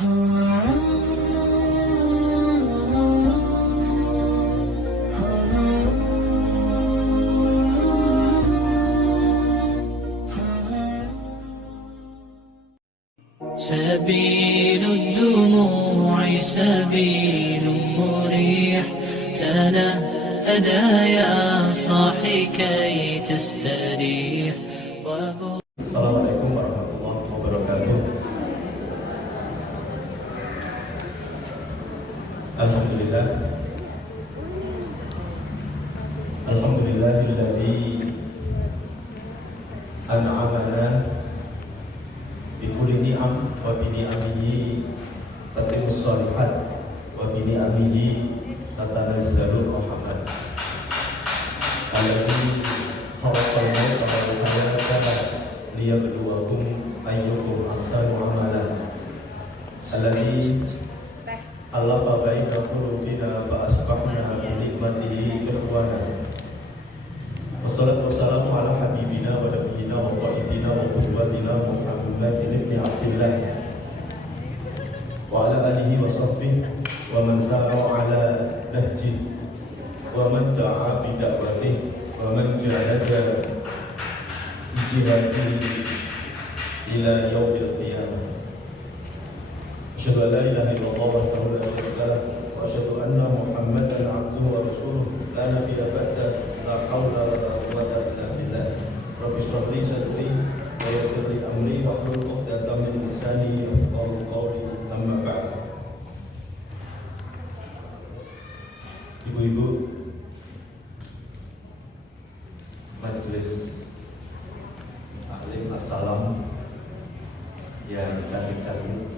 سبيل الدموع سبيل مريح، تنهدى يا صاحي كي تستريح. Assalamualaikum warahmatullahi wabarakatuh. Alhamdulillah, alhamdulillahilladzi an'amana bi kulli ni'am wa bi ni'amihi tatimmus shalihat wa bi ni'amihi tatanazzalul rahmat. Alladzi khalaqal mauta wal hayata liyabluwakum ayyukum ahsanu amala. Alladzi allafa baina qulubina fa asbahna bi ni'matihi ikhwana. Wassalatu wassalamu ala habibina wa nabiyyina wa qaidina wa qudwatina Muhammadin ibn Abdillah wa ala alihi wa sahbihi wa man sara ala nahjihi wa man da'a bi da'watihi wa man jahada jihadihi ila yaumil qiyamah. Asyhadu an la ilaha illallah wahdahu la syarika lah wa asyhadu anna Muhammadan abduhu wa rasuluh la nabiyya ba'da la haula wa la quwwata illa billah. Rabbi shrah li sadri wa yassir li amri wa hlul 'uqdatam min lisani yafqahu qawli. Amma ba'd. Ibu-ibu majelis taklim assalam yang cantik-cantik,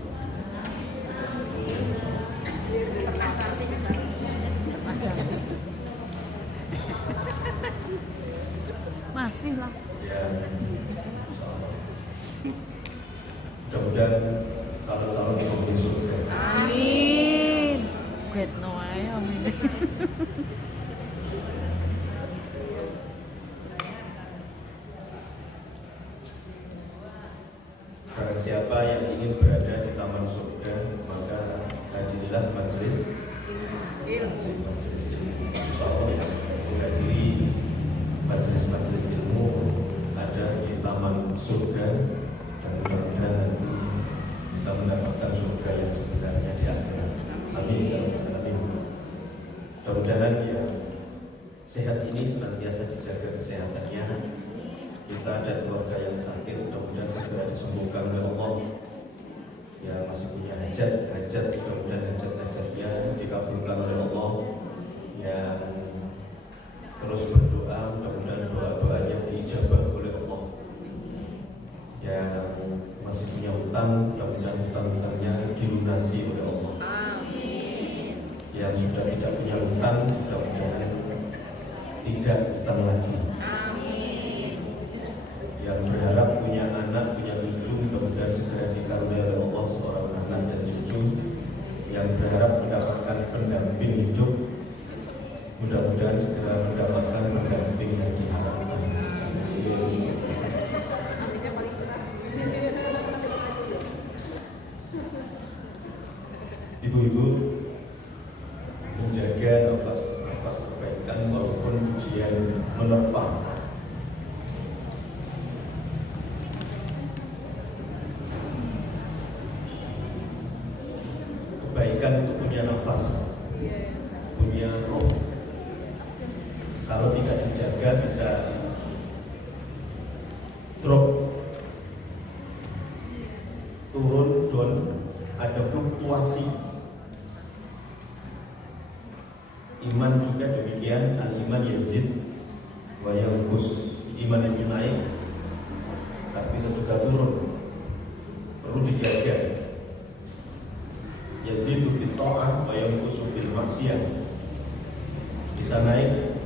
masih lah ya, mudah-mudahan calon-calon penghuni surga. amin gue noai amin. Barang siapa yang ingin berada di taman surga, maka hadirilah majelis ilmu. Insyaallah ya, menghadiri majelis ilmu ada di taman surga, dan mudah-mudahan nanti bisa mendapatkan surga yang sebenarnya di akhirat. Amin ya rabbal alamin. Mudah-mudahan ya sehat ini senantiasa dijaga kesehatannya. Kita ada keluarga yang sakit, mudah-mudahan segera disembuhkan oleh Allah. Yang masih punya hajat, mudah-mudahan hajat-hajatnya dikabulkan oleh Allah. Yang terus berdoa, mudah-mudahan doa-doanya diijabah oleh Allah. Yang masih punya utang, mudah-mudahan utang-utangnya dilunasi oleh Allah. Amin. Yang sudah tidak punya utang, mudah-mudahan tidak utang lagi. Yang berharap punya anak, punya cucu, mudah-mudahan segera dikaruniai oleh Allah seorang anak dan cucu. Yang berharap mendapatkan pendamping hidup, mudah-mudahan segera mendapatkan pendamping yang diharapkan. Ibu-ibu, menjaga nafas kebaikan walaupun ujian menerpa. Kebaikan itu punya nafas, punya roh. Kalau tidak dijaga bisa drop, turun, down, ada fluktuasi. Iman juga demikian, al-iman yazid wa yanqus. Iman itu naik, tapi bisa juga turun. Perlu dijaga. Yazidu bil ta'ah wa yanqusu bil maksiyah. Bisa naik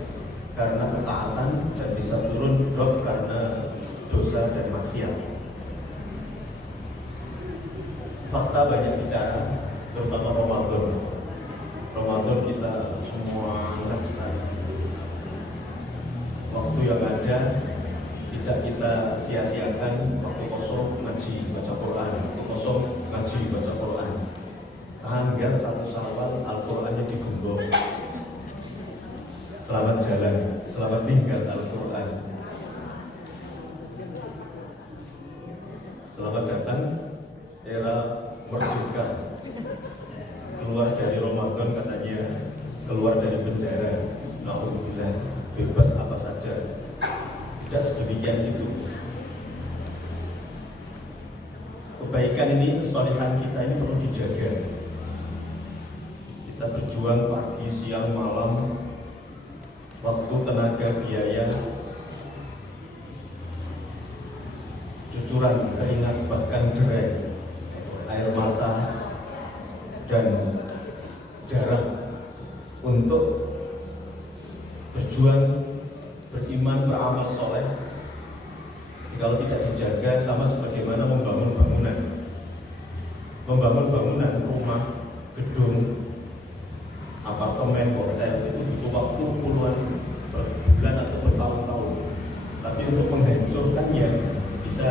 karena ketaatan dan bisa turun, drop karena dosa dan maksiat. Fakta banyak bicara, terutama Ramadan. Ramadan kita semua angkat sekali. Waktu yang ada tidak kita sia-siakan. Waktu kosong ngaji baca Quran, waktu kosong ngaji baca Quran. tanggal 1 Syawal Al-Qur'annya digembok. Selamat jalan, selamat tinggal Al-Qur'an. Selamat datang era merdeka. Keluar dari Ramadan katanya, keluar dari penjara. Alhamdulillah, bebas apa saja. Tidak sedemikian itu. Kebaikan ini, kesalehan kita ini perlu dijaga. Kita berjuang pagi, siang, malam, waktu, tenaga, biaya, cucuran, keringat, bahkan derai, air mata, dan darah untuk berjuang, beriman, beramal soleh. Kalau tidak dijaga, sama sebagaimana membangun bangunan. Membangun bangunan, rumah, gedung, apartemen, hotel itu butuh waktu puluhan bulan atau bertahun-tahun. Tapi untuk menghancurkannya bisa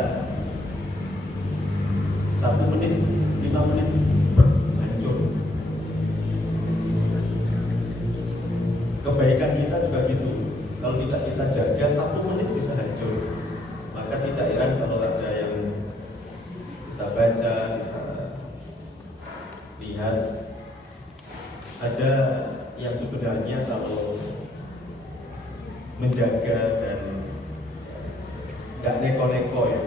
1 menit, 5 menit hancur. Kebaikan kita juga gitu. Kalau tidak kita jaga, 1 menit bisa hancur. Maka tidak heran kalau ada yang kita baca, kita lihat, ada yang sebenarnya kalau menjaga dan nggak neko-neko ya,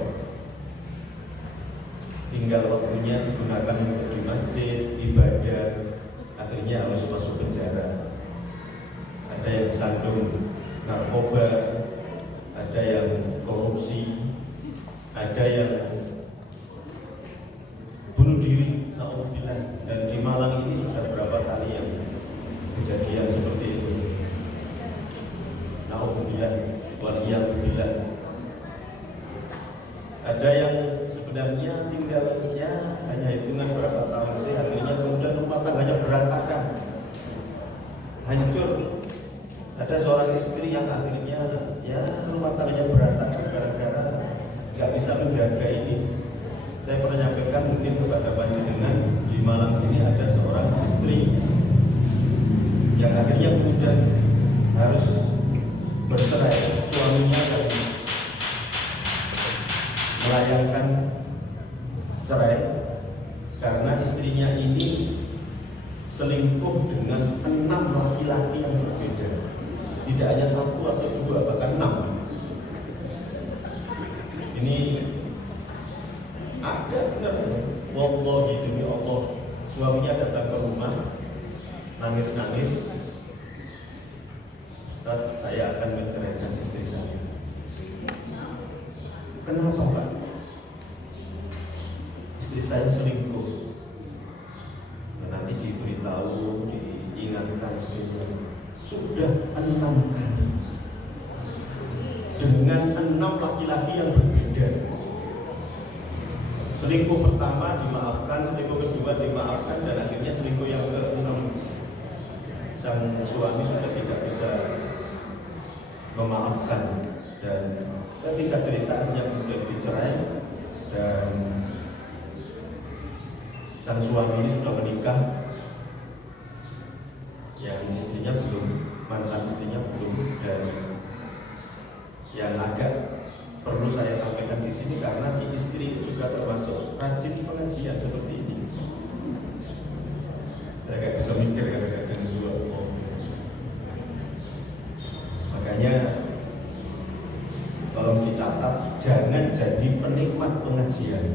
tinggal waktunya digunakan untuk di masjid, ibadah, akhirnya harus masuk penjara. Ada yang sandung narkoba, ada yang korupsi, ada yang bunuh diri, alhamdulillah. Dan di Malang ini sudah berapa kali yang kejadian seperti itu. Alhamdulillah, waliyahulillah. Ada yang sebenarnya tinggalnya hanya hitungan berapa tahun sih, akhirnya kemudian rumah tangganya berantakan, hancur. Ada seorang istri yang akhirnya ya rumah tangganya berantakan gara-gara nggak bisa menjaga ini. Saya pernah nyampaikan mungkin kepada panjenengan, di Malang ini ada seorang istri yang akhirnya kemudian harus bercerai. Suaminya tadi melayangkan cerai karena istrinya ini selingkuh dengan 6 laki-laki yang berbeda. Tidak hanya 1 atau 2, bahkan 6. Ini ada benar. Wallahi demi Allah, suaminya datang ke rumah nangis-nangis, Ustaz, saya akan menceraikan istri saya. Kenapa Pak? Istri saya selingkuh. Nah, nanti diberitahu, diingatkan sudah 6 kali dengan 6 laki-laki yang berbeda. Selingkuh pertama dimaafkan, selingkuh kedua dimaafkan, dan akhirnya selingkuh yang ke-6 sang suami sudah tidak bisa memaafkan. Dan singkat cerita akhirnya kemudian dicerai, dan sang suami ini sudah menikah. Yang istrinya belum, mantan istrinya belum. Dan yang agak perlu saya sampaikan di sini, karena si istri juga termasuk rajin pengajian seperti ini. Saya gak bisa mikir kadang-kadang juga. Makanya tolong dicatat, jangan jadi penikmat pengajian,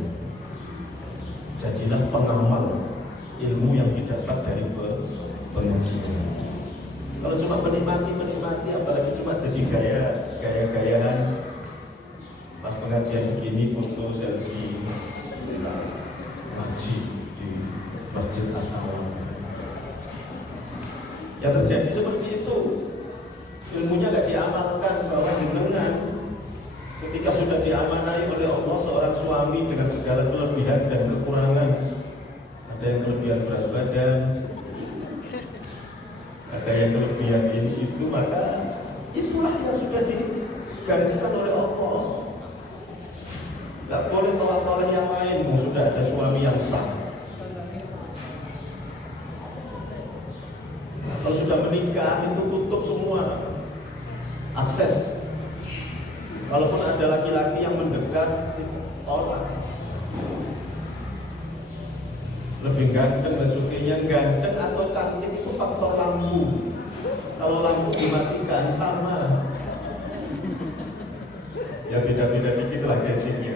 jadilah pengamal ilmu yang didapat dari pengajian. Kalau cuma menikmati, apalagi cuma jadi gaya-gayaan, pas pengajian begini foto selfie, ngaji di Masjid As-Salam. Yang terjadi seperti itu, ilmunya gak diamalkan, bahwa jenengan ketika sudah diamanai oleh Allah seorang suami dengan segala kelebihan dan kekurangan, ada yang kelebihan berat badan, ada yang kelebihan ini itu, maka itulah yang sudah digariskan oleh Allah. Tidak boleh tolak-tolak yang lain. Sudah ada suami yang sah, Kalau sudah menikah itu tutup semua akses. Kalaupun ada laki-laki yang mendekat, tolak. Lebih ganteng dan sebagainya. Ganteng atau cantik itu faktor lampu. Kalau lampu dimatikan sama. Ya beda-beda dikit lah casingnya.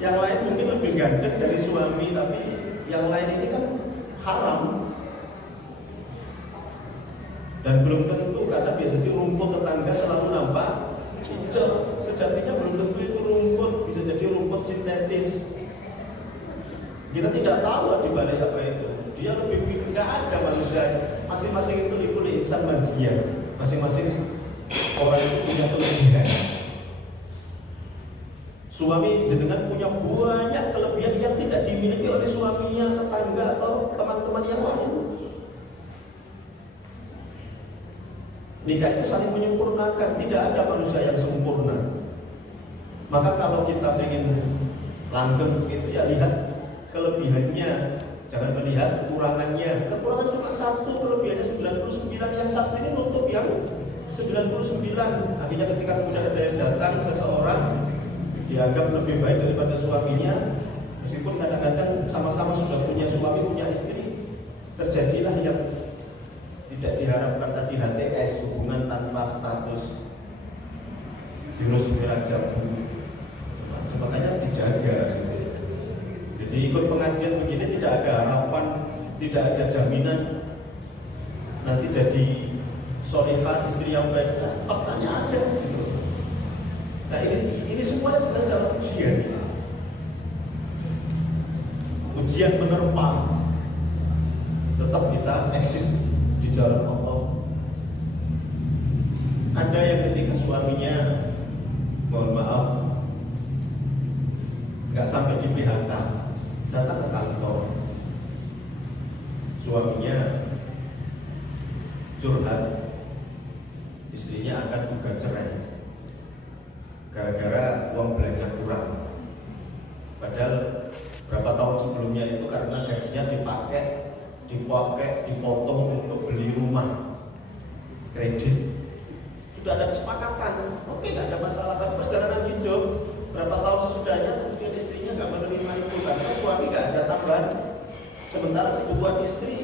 Yang lain mungkin lebih ganteng dari suami, tapi yang lain ini kan haram. Dan belum tentu, karena biasanya rumput tetangga selalu nampak hijau. Sejatinya belum tentu itu rumput, bisa jadi rumput sintetis. Kita tidak tahu di balik apa itu. Dia lebih tidak ada manusia. Masing-masing itu likulih insan manusia. Masing-masing orang itu punya kelebihan. Suami jenengan punya banyak kelebihan yang tidak dimiliki oleh suaminya, tetangga atau teman-teman yang lain. Nikah itu saling menyempurnakan, tidak ada manusia yang sempurna. Maka kalau kita ingin langgeng itu ya lihat kelebihannya, jangan melihat kekurangannya. Kekurangan cuma satu, kelebihannya 99, yang satu ini nutup yang 99. Akhirnya ketika kemudian ada yang datang seseorang dianggap lebih baik daripada suaminya, meskipun kadang-kadang sama-sama sudah punya suami, punya istri, terjadilah yang tidak diharapkan tadi, HTS, hubungan tanpa status, virus merah jambu. Makanya dijaga. Jadi ikut pengajian begini tidak ada harapan, tidak ada jaminan nanti jadi solehah, istri yang baik. Nah, faktanya ada. Nah ini semuanya sebenarnya dalam ujian. Ujian menerpa. Tetap kita eksis di jalan Allah. Ada yang ketika suaminya, mohon maaf, nggak sampai di PHK, datang ke kantor, suaminya curhat, istrinya akan gugat cerai gara-gara uang belanja kurang. Padahal berapa tahun sebelumnya itu karena gajinya dipakai, dipotong untuk beli rumah kredit. Sudah ada kesepakatan, oke, nggak ada masalah. Tapi perjalanan hidup berapa tahun sesudahnya kemudian istrinya nggak menerima itu karena suami nggak ada tambahan, sementara kebutuhan istri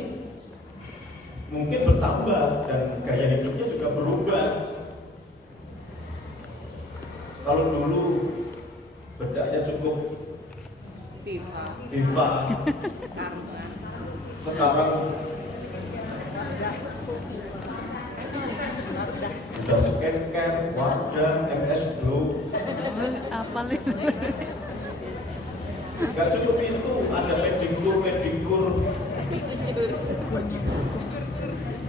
mungkin bertambah dan gaya hidupnya juga berubah. Kalau dulu bedaknya cukup FIFA, sekarang sudah skincare, Wardah, MS Glow. Apa nih? Gak cukup itu, ada pedikur.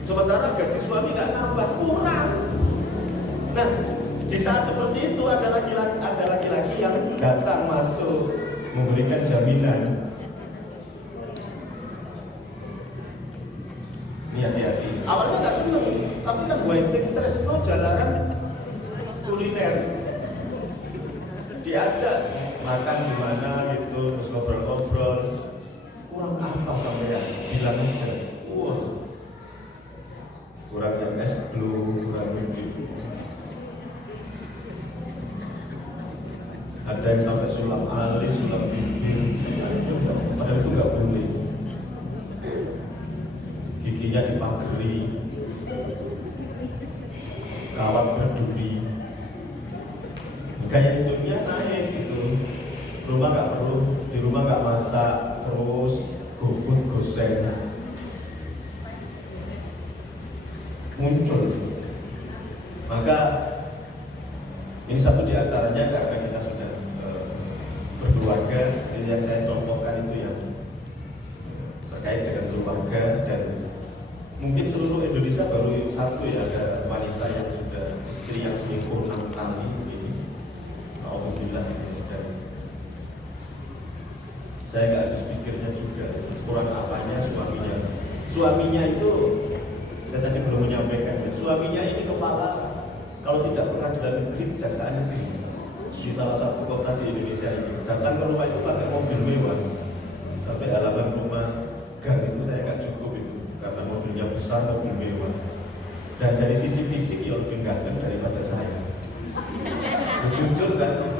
Sementara gaji suami nggak nambah, kurang. Nah, di saat seperti itu ada laki-laki yang datang masuk memberikan jaminan. Ini hati-hati. Awalnya nggak seneng, tapi kan waiting terus jalanan kuliner. Diajak makan di mana gitu, terus ngobrol-ngobrol. Kurang apa sampai bilang aja. Wah, kurang yang es blue, kurang gitu. Ada yang sampai sulam alis, sulam bibir, padahal itu nggak boleh. Giginya dipageri, kawat berduri, gaya hidupnya naik gitu. Rumah nggak perlu, di rumah nggak masak, terus GoFood, GoSend muncul. Maka ini satu diantaranya karena kita sudah berkeluarga. Ini yang saya contohkan itu yang terkait dengan keluarga, dan mungkin seluruh Indonesia baru satu ya, ada wanita yang sudah istri yang selingkuh 6 kali ini. Alhamdulillah. Dan saya nggak habis pikirnya juga kurang apanya suaminya itu saya tadi belum menyampaikan ya, suaminya ini kepala kalau tidak pengadilan negeri, kejaksaan negeri di salah satu kota di Indonesia ini. Datang ke rumah itu pakai mobil mewah, sampai halaman rumah gang itu saya nggak cukup itu karena mobilnya besar, mobil mewah. Dan dari sisi fisik ya lebih ganteng daripada saya. Jujur kan?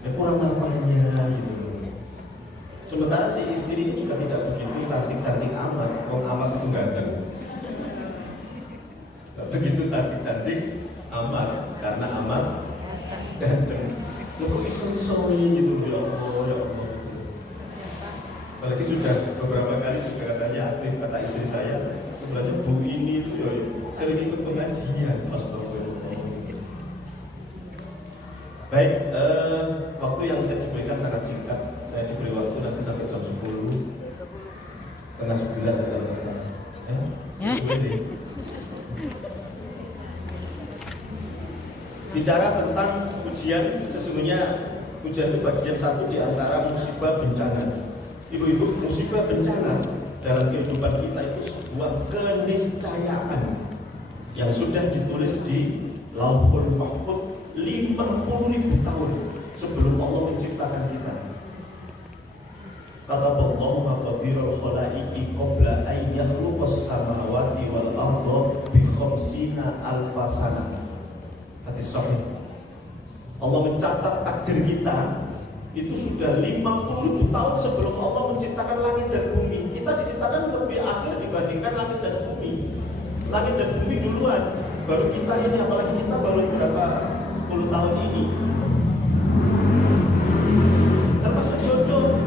Ya kurang nampaknya gitu. Sementara si istri juga tidak begitu cantik-cantik amat. Wong amat itu ganteng. Tidak begitu cantik-cantik amat karena amat ganteng. Lu kok iso-iso gitu ya Allah, ya Allah. Apalagi sudah beberapa kali juga katanya aktif kata istri saya. Sebenarnya Bu ini itu ya sering ikut pengajian, astagfirullah. Baik, waktu yang saya diberikan sangat singkat. Saya diberi waktu nanti sampai jam 10, setengah 11 ada bicara tentang ujian, sesungguhnya ujian itu bagian satu di antara musibah bencana. Ibu-ibu, musibah bencana dalam kehidupan kita itu sebuah keniscayaan yang sudah ditulis di Lauhul Mahfuz 50.000 tahun sebelum Allah menciptakan kita. Kata Allah maqadirul khalaiqi qabla an yakhluqas samawati wal arda bi 50.000 sana. Hadis sahih. Allah mencatat takdir kita itu sudah 50.000 tahun sebelum Allah menciptakan langit dan bumi. Kita diciptakan lebih akhir dibandingkan langit dan bumi. Langit dan bumi duluan, baru kita ini, apalagi kita baru berapa puluh tahun ini. Termasuk jodoh.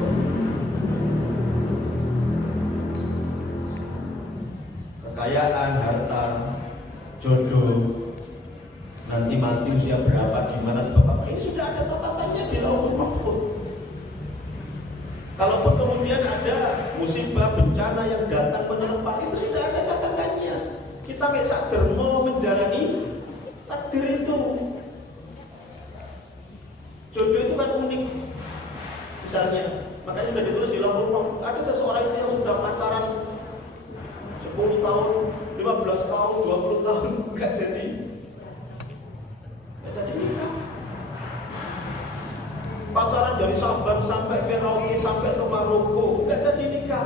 Kekayaan, harta, jodoh, nanti mati usia berapa, di mana sebab apa, ini sudah ada catatannya di Lauhul Mahfuz. Kalaupun kemudian ada musibah bencana yang datang menyerempah, itu sudah ada catatannya. Kita kayak sadar mau menjalani takdir itu. Jodoh itu kan unik. Misalnya, makanya sudah ditulis di Lauhul Mahfuz. Ada seseorang itu yang sudah pacaran 10 tahun, 15 tahun, 20 tahun nggak jadi nikah. Pacaran dari Sabang sampai Merauke sampai ke Maroko nggak jadi nikah.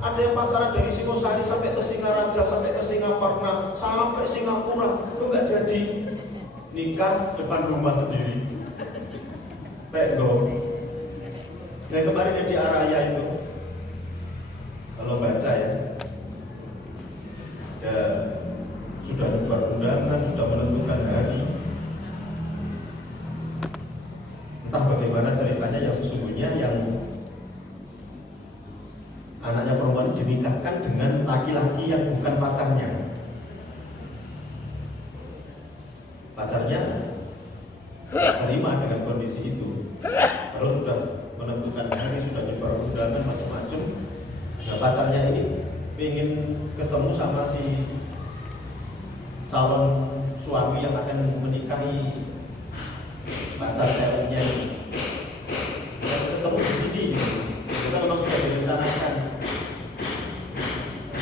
Ada yang pacaran dari Singosari sampai ke Singaraja, sampai ke Singaparna, sampai Singapura, itu nggak jadi nikah depan rumah sendiri. Pego. Yang kemarin di Araya itu, kalau baca ya sudah dibuat undangan, sudah menentukan hari. Entah bagaimana ceritanya yang sesungguhnya yang anaknya perempuan dinikahkan dengan laki-laki yang bukan pacarnya. Pacarnya terima dengan kondisi itu. Kalau sudah menentukan hari, sudah nyebar undangan macam-macam. Nah, pacarnya ini ingin ketemu sama si calon suami yang akan menikahi pacar ceweknya ini. Ketemu di sini gitu. Kita memang sudah direncanakan.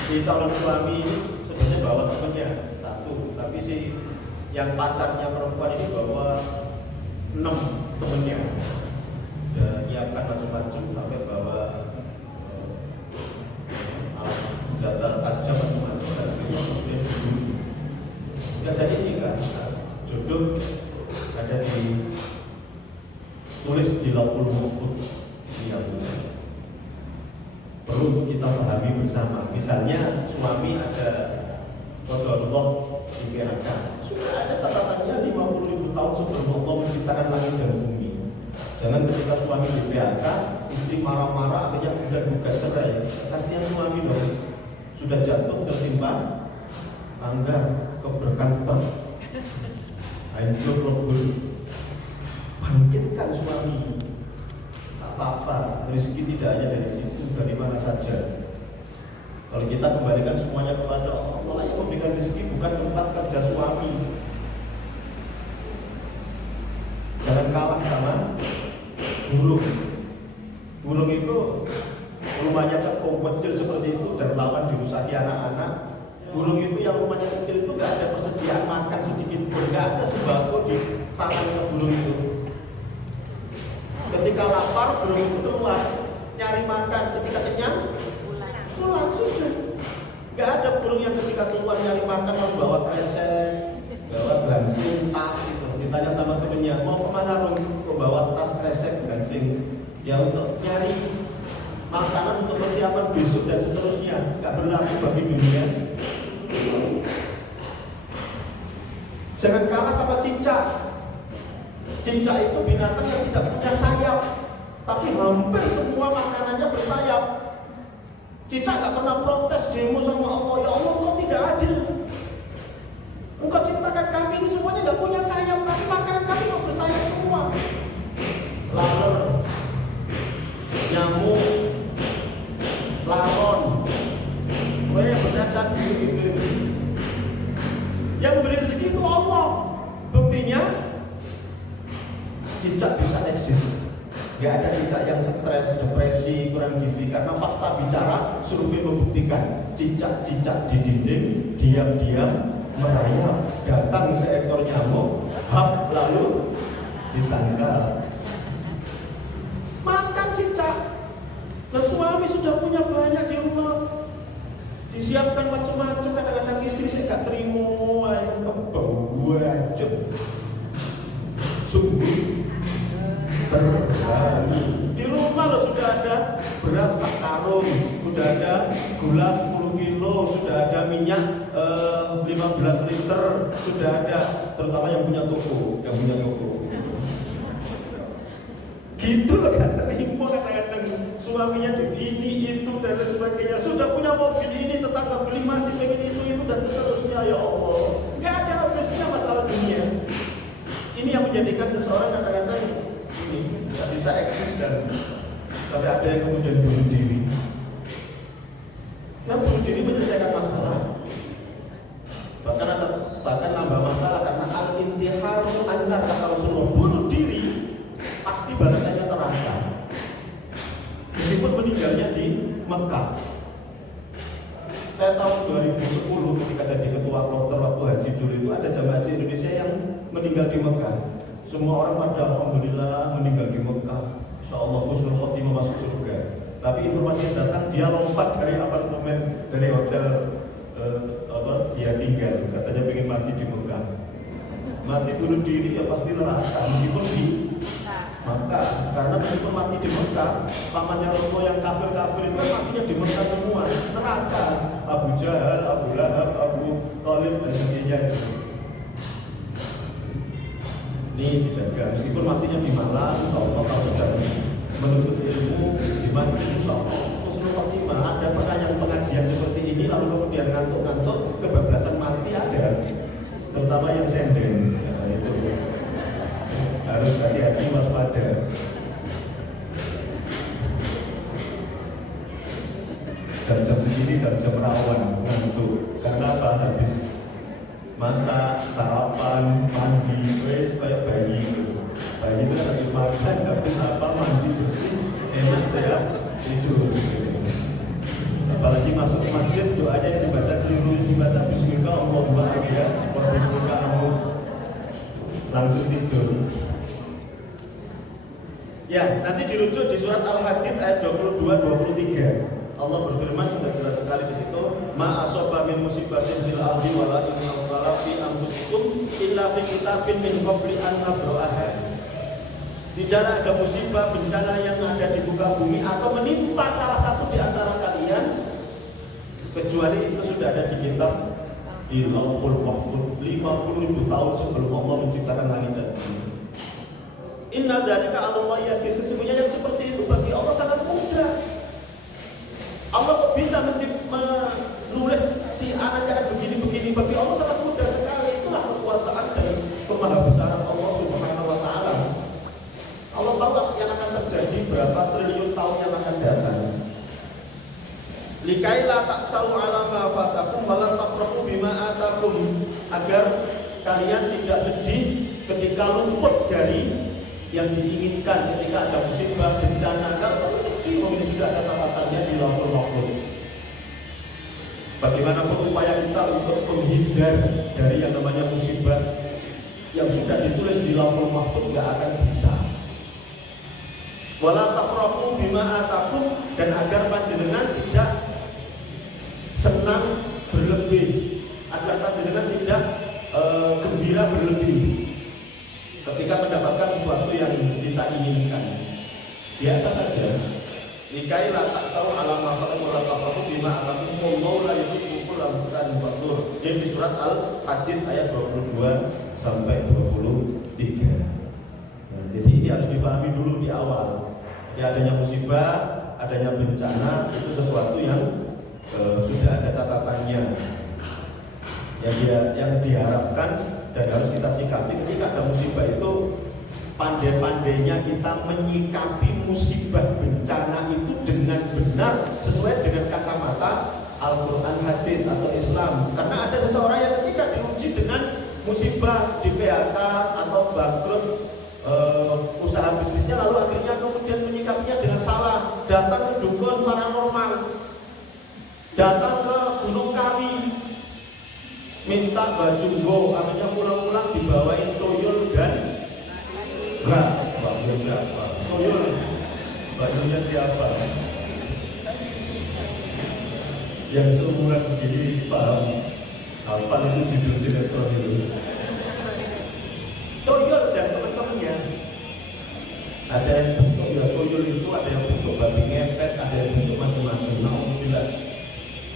Si calon suami ini sebenarnya bawa temannya satu, tapi si yang pacarnya perempuan ini bawa 6 temannya. Dan nyiapkan macam-macam sampai bawa senjata tajam macam-macam dan kemudian nggak jadi nikah. Jodoh ada di tulis di Lauhul Mahfuz. Perlu kita pahami bersama. Misalnya suami ada qadarullah di PHK, sudah ada catatannya 50.000 tahun sebelum Allah menciptakan langit dan bumi. Jangan ketika suami di PHK, istri marah-marah akhirnya gugat cerai. Kasihan suami dong, sudah jatuh tertimpa tangga keberkantor. Hancur lebur. Bangkitkan suami. Tak apa-apa, rezeki tidak hanya dari situ, dari mana saja. Kalau kita kembalikan semuanya kepada Allah, Allah yang memberikan rezeki, bukan tempat kerja suami. Jangan kalah sama burung. Burung itu rumahnya cekung kecil seperti itu dan lawan dirusaki anak-anak. Burung itu yang rumahnya kecil itu nggak ada persediaan makan sedikit pun, nggak ada sembako di sarangnya burung itu. Ketika lapar, burung itu keluar nyari makan, ketika kenyang pulang sudah. Nggak ada burung yang ketika keluar nyari makan lalu bawa kresek, bawa gansing, tas itu. Ditanya sama temennya, mau kemana Rom? Bawa tas, kresek, gansing. Ya untuk nyari makanan untuk persiapan besok dan seterusnya. Nggak berlaku bagi dunia. Jangan kalah sama cicak. Cicak itu binatang yang tidak punya sayap, tapi hampir semua makanannya bersayap. Cicak gak pernah protes demo sama Allah, ya Allah kau tidak adil. Engkau ciptakan kami ini semuanya gak punya sayap, tapi makanan kami kok bersayap semua. Laler, nyamuk, laron, pokoknya yang bersayap gitu. Yang memberi rezeki itu Allah. Buktinya cicak bisa eksis. Gak ada cicak yang stres, depresi, kurang gizi. Karena fakta bicara, survei membuktikan cicak-cicak di dinding diam-diam merayap. Datang seekor nyamuk, hap, lalu ditangkal. Makan cicak. Nah, suami sudah punya banyak di rumah, disiapkan macam-macam. Kadang-kadang istri saya gak terima, ayam kebau wajib. Sungguh terlalu. Di rumah lo sudah ada beras sakarung, sudah ada gula 10 kilo, sudah ada minyak 15 liter, sudah ada, terutama yang punya toko, gitu loh. Kan terima kadang-kadang suaminya ini itu dan sebagainya. Sudah punya mobil ini, tetangga beli masih pengen itu dan seterusnya. Ya Allah, nggak ada habisnya masalah dunia. Ini yang menjadikan seseorang kadang-kadang ini tidak bisa eksis dan sampai ada yang kemudian bunuh diri. Nah, bunuh diri menyelesaikan masalah, bahkan nambah masalah, karena al-intiharu annar, kata Rasulullah, bunuh diri pasti balasannya neraka. Meskipun meninggalnya di Mekah. Saya tahun 2010 ketika jadi ketua kloter waktu haji dulu itu ada jamaah haji Indonesia yang meninggal di Mekah. Semua orang pada alhamdulillah meninggal di Mekah. Insyaallah husnul khotimah masuk surga. Tapi informasi yang datang dia lompat dari apartemen, dari hotel dia tinggal, katanya pengen mati di Mekah. Mati bunuh diri ya pasti neraka meskipun di Mekah. Karena meskipun mati di Mekah, pamannya Rasulullah yang kafir-kafir itu kan matinya di Mekah semua, neraka. Abu Jahal, Abu Lahab, Abu Thalib dan sebagainya. Ini dijaga, meskipun matinya di mana, insyaallah kalau sudah menuntut ilmu di mana, insyaallah husnul khotimah. Ada pernah yang pengajian seperti ini lalu kemudian ngantuk-ngantuk kebablasan mati ada, terutama yang senden. Nah, itu harus hati-hati, waspada. Jam-jam segini jam-jam rawan ngantuk. Karena apa? Habis masak, sarapan, mandi, wes kayak bayi itu. Bayi itu kan habis makan, habis apa, mandi bersih, enak sehat, tidur. Apalagi masuk ke masjid, doanya yang dibaca keliru, dibaca bismillah, Allahumma ya, bismillah, langsung tidur. Ya, nanti dirujuk di surat Al-Hadid ayat 22-23. Allah berfirman sudah jelas sekali di situ, ma asaba min musibatin fil ardi wala fi anfusikum illa fi kitabin min qabli an nabra'aha. Tidaklah ada musibah bencana yang ada di muka bumi atau menimpa salah satu di antara kalian kecuali itu sudah ada di kitab di Lauhul Mahfuz 50.000 tahun sebelum Allah menciptakan langit dan bumi. Inna dzalika 'ala Allah yasir. Sesungguhnya yang seperti itu bagi Allah sangat mudah. Allah kok bisa menulis si anaknya akan begini-begini, bagi Allah sangat mudah sekali. Itulah kekuasaan dan kemahabesaran Allah Subhanahu wa Ta'ala. Allah tahu yang akan terjadi berapa triliun tahun yang akan datang. Likaila ta'sau 'ala ma fatakum wa la tafrahu bima atakum, agar kalian tidak sedih ketika luput dari yang diinginkan, ketika ada musibah, bencana. Kalau sedih, ini sudah ada catatannya di Lauhul Mahfuz. Bagaimanapun upaya kita untuk menghindar dari yang namanya musibah yang sudah ditulis di Lauhul Mahfuz, nggak akan bisa. Wala tafrahu bima atakum, dan agar panjenengan tidak senang berlebih, agar panjenengan tidak gembira berlebih ketika mendapatkan sesuatu yang kita inginkan. Biasa saja. Nikai la taksau ala ma faqad wa la tafrahu bima atakum wallahu la yuhibbu kulla mukhtalin fakhur. Ini di surat Al-Hadid ayat 22 sampai 23. Nah, jadi ini harus dipahami dulu di awal. Ya, adanya musibah, adanya bencana itu sesuatu yang sudah ada catatannya. Yang diharapkan dan harus kita sikapi ketika ada musibah itu, pandai-pandainya kita menyikapi musibah bencana itu dengan benar sesuai dengan kacamata Al-Quran, hadis atau Islam. Karena ada seseorang yang ketika diuji dengan musibah di PHK atau bangkrut usaha bisnisnya, lalu akhirnya kemudian menyikapinya dengan salah, datang ke dukun paranormal, datang ke Gunung Kawi, minta baju go, akhirnya pulang-pulang dibawain toyol dan bajunya siapa? Toyol, bajunya siapa? Yang seumuran begini paham apa itu judul sinetron itu? Toyol dan teman-temannya. Ada yang bentuk ya toyol itu, ada yang bentuk babi ngepet, ada yang bentuk macam-macam. Alhamdulillah.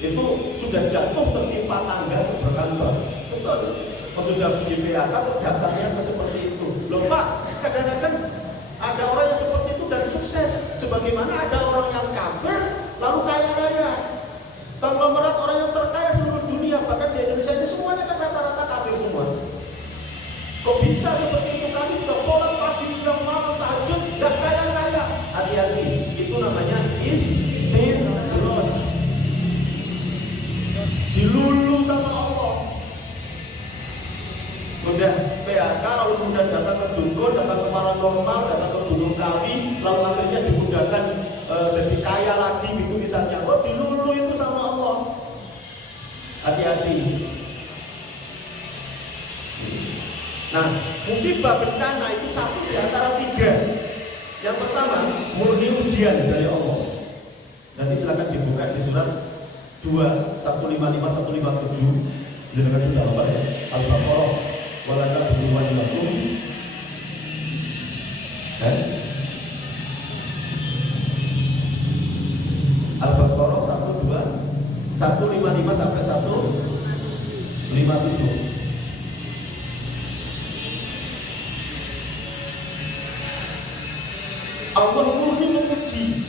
Itu sudah jatuh tertimpa tangga berkantor. Betul. Sudah di PHK atau datangnya ke seperti itu. Loh Pak, kadang-kadang ada orang yang seperti itu dan sukses. Sebagaimana ada orang yang kafir lalu kaya raya. Konglomerat orang yang terkaya seluruh dunia, bahkan di Indonesia ini semuanya kan rata-rata kafir semua. Kok bisa seperti itu? Kami sudah sholat pagi, sudah malam, tahajud, dan kaya-kaya. Hati-hati, itu namanya istidraj. Dilulu sama Allah. Udah PHK, lalu kemudian datang ke dukun, datang ke paranormal, datang ke Gunung Kawi, lalu akhirnya dimudahkan jadi kaya lagi gitu misalnya. Oh, dilulu itu sama Allah. Hati-hati. Nah, musibah bencana itu satu di antara tiga. Yang pertama, murni ujian dari Allah. Nanti silakan dibuka di surat 2 155 157. Jangan kita lupa ya. Al-Baqarah walaka biduwan lakum. Al-Baqarah 155 sampai 157. Allah murni menguji.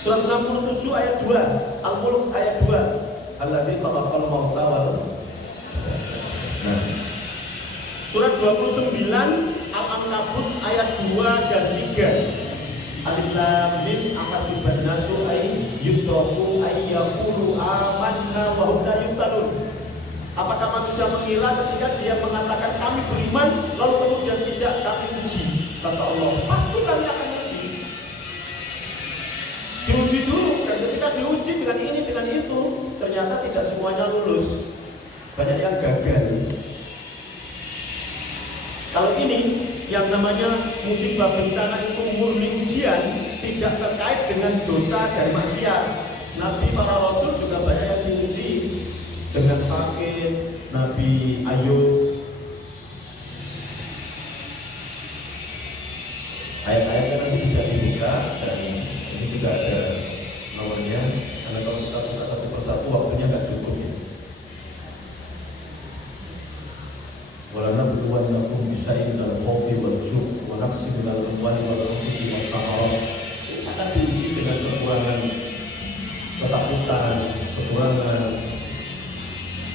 Surat 67 ayat 2, Al-Mulk ayat 2. Alladzi khalaqal mauta wal. Nah. Surat 29 Al-Ankabut ayat 2 dan 3. Alif Lam Mim ahasiban nasu ay yutraku ay yaqulu amanna wa hum la yuftanun. Apakah manusia mengira ketika dia mengatakan kami beriman lalu kemudian tidak kami uji? Kata Allah, pasti kami akan diuji dulu, dan ketika diuji dengan ini, dengan itu, ternyata tidak semuanya lulus. Banyak yang gagal. Kalau ini, yang namanya musibah bencana itu murni ujian, tidak terkait dengan dosa dan maksiat. Nabi para Rasul juga banyak yang diuji dengan sakit. Nabi Ayub. Ayat-ayatnya nanti bisa dibuka dan ini juga ada nomornya, karena kalau kita buka satu persatu waktunya nggak cukup ya. Walanabluwannakum bisyai'in minal khawfi wal ju' wa naqsin minal amwali wal anfusi wath thamarat. Akan diuji dengan kekurangan ketakutan, kekurangan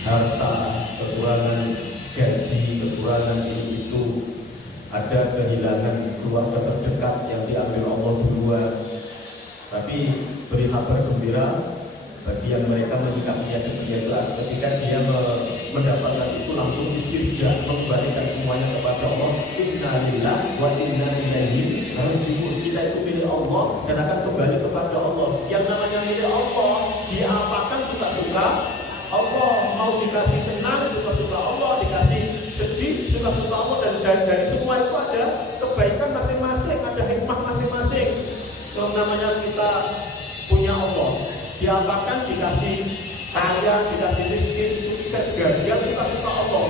harta, kekurangan gaji, kekurangan itu. Ada kehilangan keluarga terdekat yang diambil Allah duluan. Tapi beri kabar gembira bagi yang mereka menyikapinya demikian, ketika dia mendapatkan itu langsung istirja, mengembalikan semuanya kepada Allah. Inna lillahi wa inna ilaihi raji'un. Kita itu milik Allah dan akan kembali kepada Allah. Yang namanya milik Allah diapakan suka-suka Allah, mau dikasih senang suka-suka Allah, dikasih sedih suka-suka Allah, dan dari semua itu ada kebaikan masing-masing, ada hikmah masing-masing. dikasih rezeki, sukses, gajian, suka-suka Allah.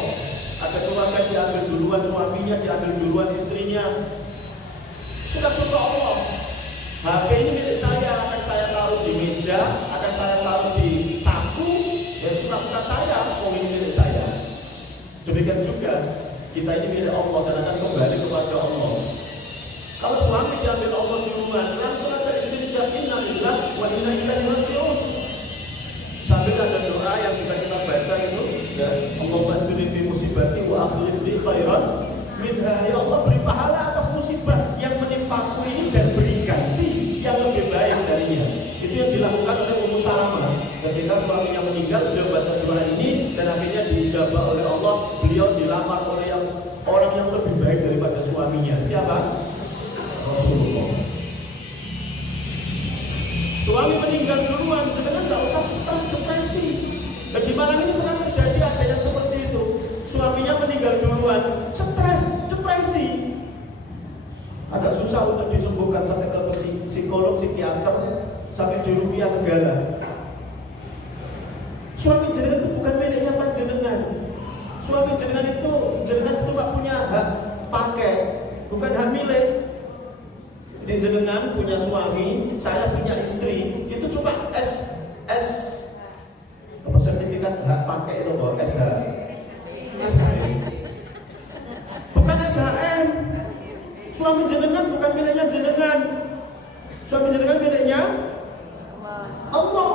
Ada keluarga diambil duluan suaminya, diambil duluan istrinya, suka-suka Allah. HP ini milik saya, akan saya taruh di meja, akan saya taruh di saku, dan suka-suka saya, oh ini milik saya. Demikian juga kita ini milik Allah dan akan kembali kepada Allah. Kalau suami diambil Allah duluan, langsung aja istri dijawab inna lillahi wa inna ilaihi raji'un. Sambil ada doa yang kita baca itu, ya Allahumma ajurni fi musibati wa akhlif li khairan minha. Ya Allah, beri pahala atas musibah yang menimpaku ini dan beri ganti yang lebih baik darinya. Itu yang dilakukan oleh Ummu Salamah ketika suaminya meninggal. Beliau baca doa ini dan akhirnya dijabah oleh Allah. Beliau dilamar oleh orang yang lebih baik daripada suaminya. Siapa? Rasulullah. Suami meninggal duluan, jangan nggak usah stres, depresi. Dan di malam ini pernah terjadi ada yang seperti itu. Suaminya meninggal duluan, stres, depresi. Agak susah untuk disembuhkan sampai ke psikolog, psikiater, sampai dirupiah segala. Suami jenengan itu bukan miliknya panjenengan. Suami jenengan itu cuma punya hak pakai, bukan hak milik. Jadi jenengan punya suami, saya punya istri, itu cuma sertifikat hak pakai itu loh, SHM. Bukan SHM. Suami jenengan bukan miliknya jenengan. Suami jenengan miliknya Allah.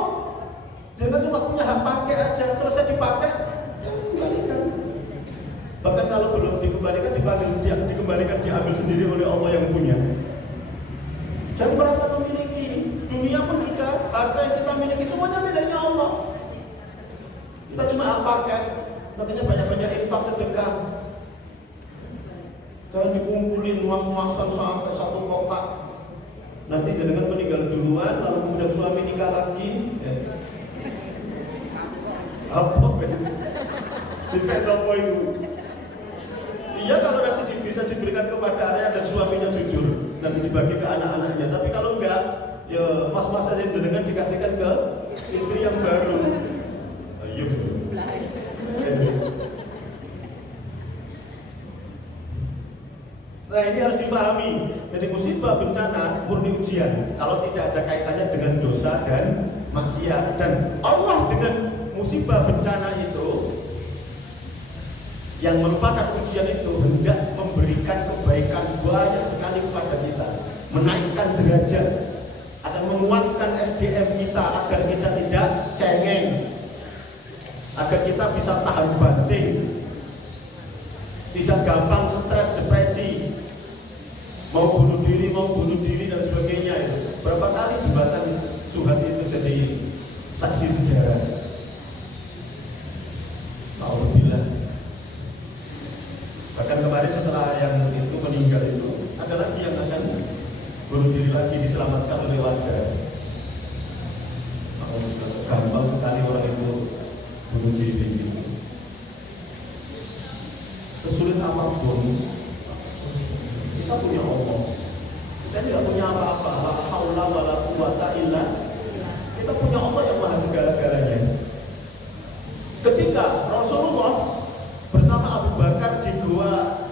Jenengan cuma punya hak pakai aja, selesai dipakai, ya kembalikan. Bahkan kalau belum dikembalikan, dikembalikan diambil sendiri oleh Allah yang punya. Jangan merasa memiliki. Dunia pun juga, harta yang kita miliki semuanya miliknya Allah. Kita cuma hak pakai. Makanya banyak-banyak infak, sedekah. Jangan dikumpulin mas-masan sampai satu kotak. Nanti jenengan meninggal duluan, lalu kemudian suami nikah lagi. Apa guys? Tidak apa itu. Iya, kalau nanti bisa diberikan kepada anak dan suaminya jujur, nanti dibagi ke anak-anaknya. Tapi kalau enggak, ya mas-mas saja jenengan dikasihkan ke istri yang baru. Ayo. Nah, ini harus dipahami. Jadi musibah bencana murni ujian. Kalau tidak ada kaitannya dengan dosa dan maksiat, dan Allah dengan musibah bencana itu yang merupakan ujian itu hendak memberikan kebaikan banyak sekali kepada kita, menaikkan derajat, akan menguatkan SDM kita agar kita tidak cengeng, agar kita bisa tahan banting, tidak gampang stres, depresi, mau bunuh diri dan sebagainya. Berapa kali jembatan Suhat itu jadi saksi sejarah. Alhamdulillah. Bahkan kemarin setelah yang itu meninggal itu, ada lagi yang akan bunuh diri lagi, diselamatkan oleh warga. Gampang sekali orang itu bunuh diri. Sesulit apapun, kita punya Allah. Kita tidak punya apa-apa. La haula wala quwwata illa billah. Kita punya Allah yang maha segala-galanya. Ketika Rasulullah bersama Abu Bakar di gua,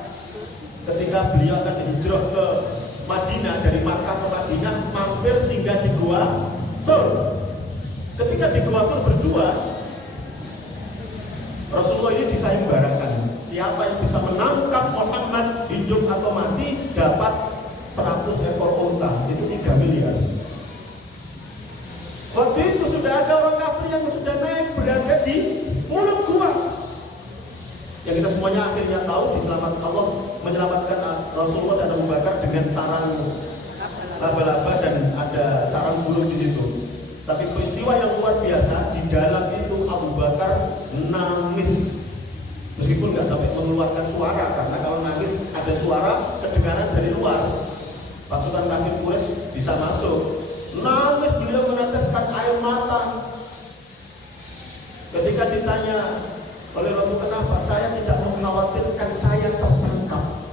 ketika beliau akan hijrah ke Madinah, dari Makkah ke Madinah, mampir singgah di gua Sur. Ketika di gua Sur berdua, Rasulullah ini disayembarakan. Siapa yang bisa menangkap Muhammad hidup atau mati dapat 100 ekor unta, itu 3 miliar. Waktu itu sudah ada orang kafir yang sudah naik berada di mulut gua. Yang kita semuanya akhirnya tahu, Allah menyelamatkan Rasulullah dan Abu Bakar dengan sarang laba-laba dan ada sarang burung di situ. Tapi peristiwa yang luar biasa, di dalam itu Abu Bakar nangis, meskipun nggak sampai mengeluarkan suara, karena kalau nangis ada suara kedengaran dari luar, pasukan kafir Quraisy bisa masuk. Nangis, beliau meneteskan air mata. Ketika ditanya oleh Rasul, kenapa? Saya tidak mengkhawatirkan saya tertangkap.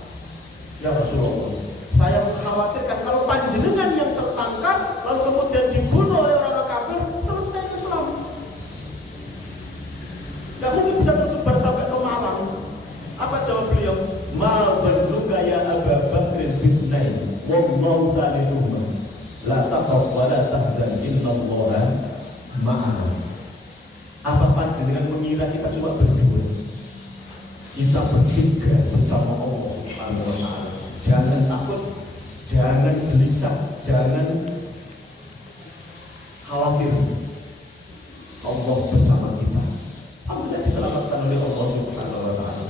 Ya Rasulullah, saya mengkhawatirkan kalau panjenengan yang tertangkap lalu kemudian dibunuh oleh orang kafir, selesai Islam. Allahu thalithuma la taqaf wa la tahzan innallaha ma'ana. Apa panjenengan mengira kita cuma berdua? Kita bertiga bersama Allah Subhanahu wa ta'ala. Jangan takut, jangan gelisah, jangan khawatir. Allah bersama kita. Aku tidak diselamatkan oleh Allah Subhanahu wa ta'ala.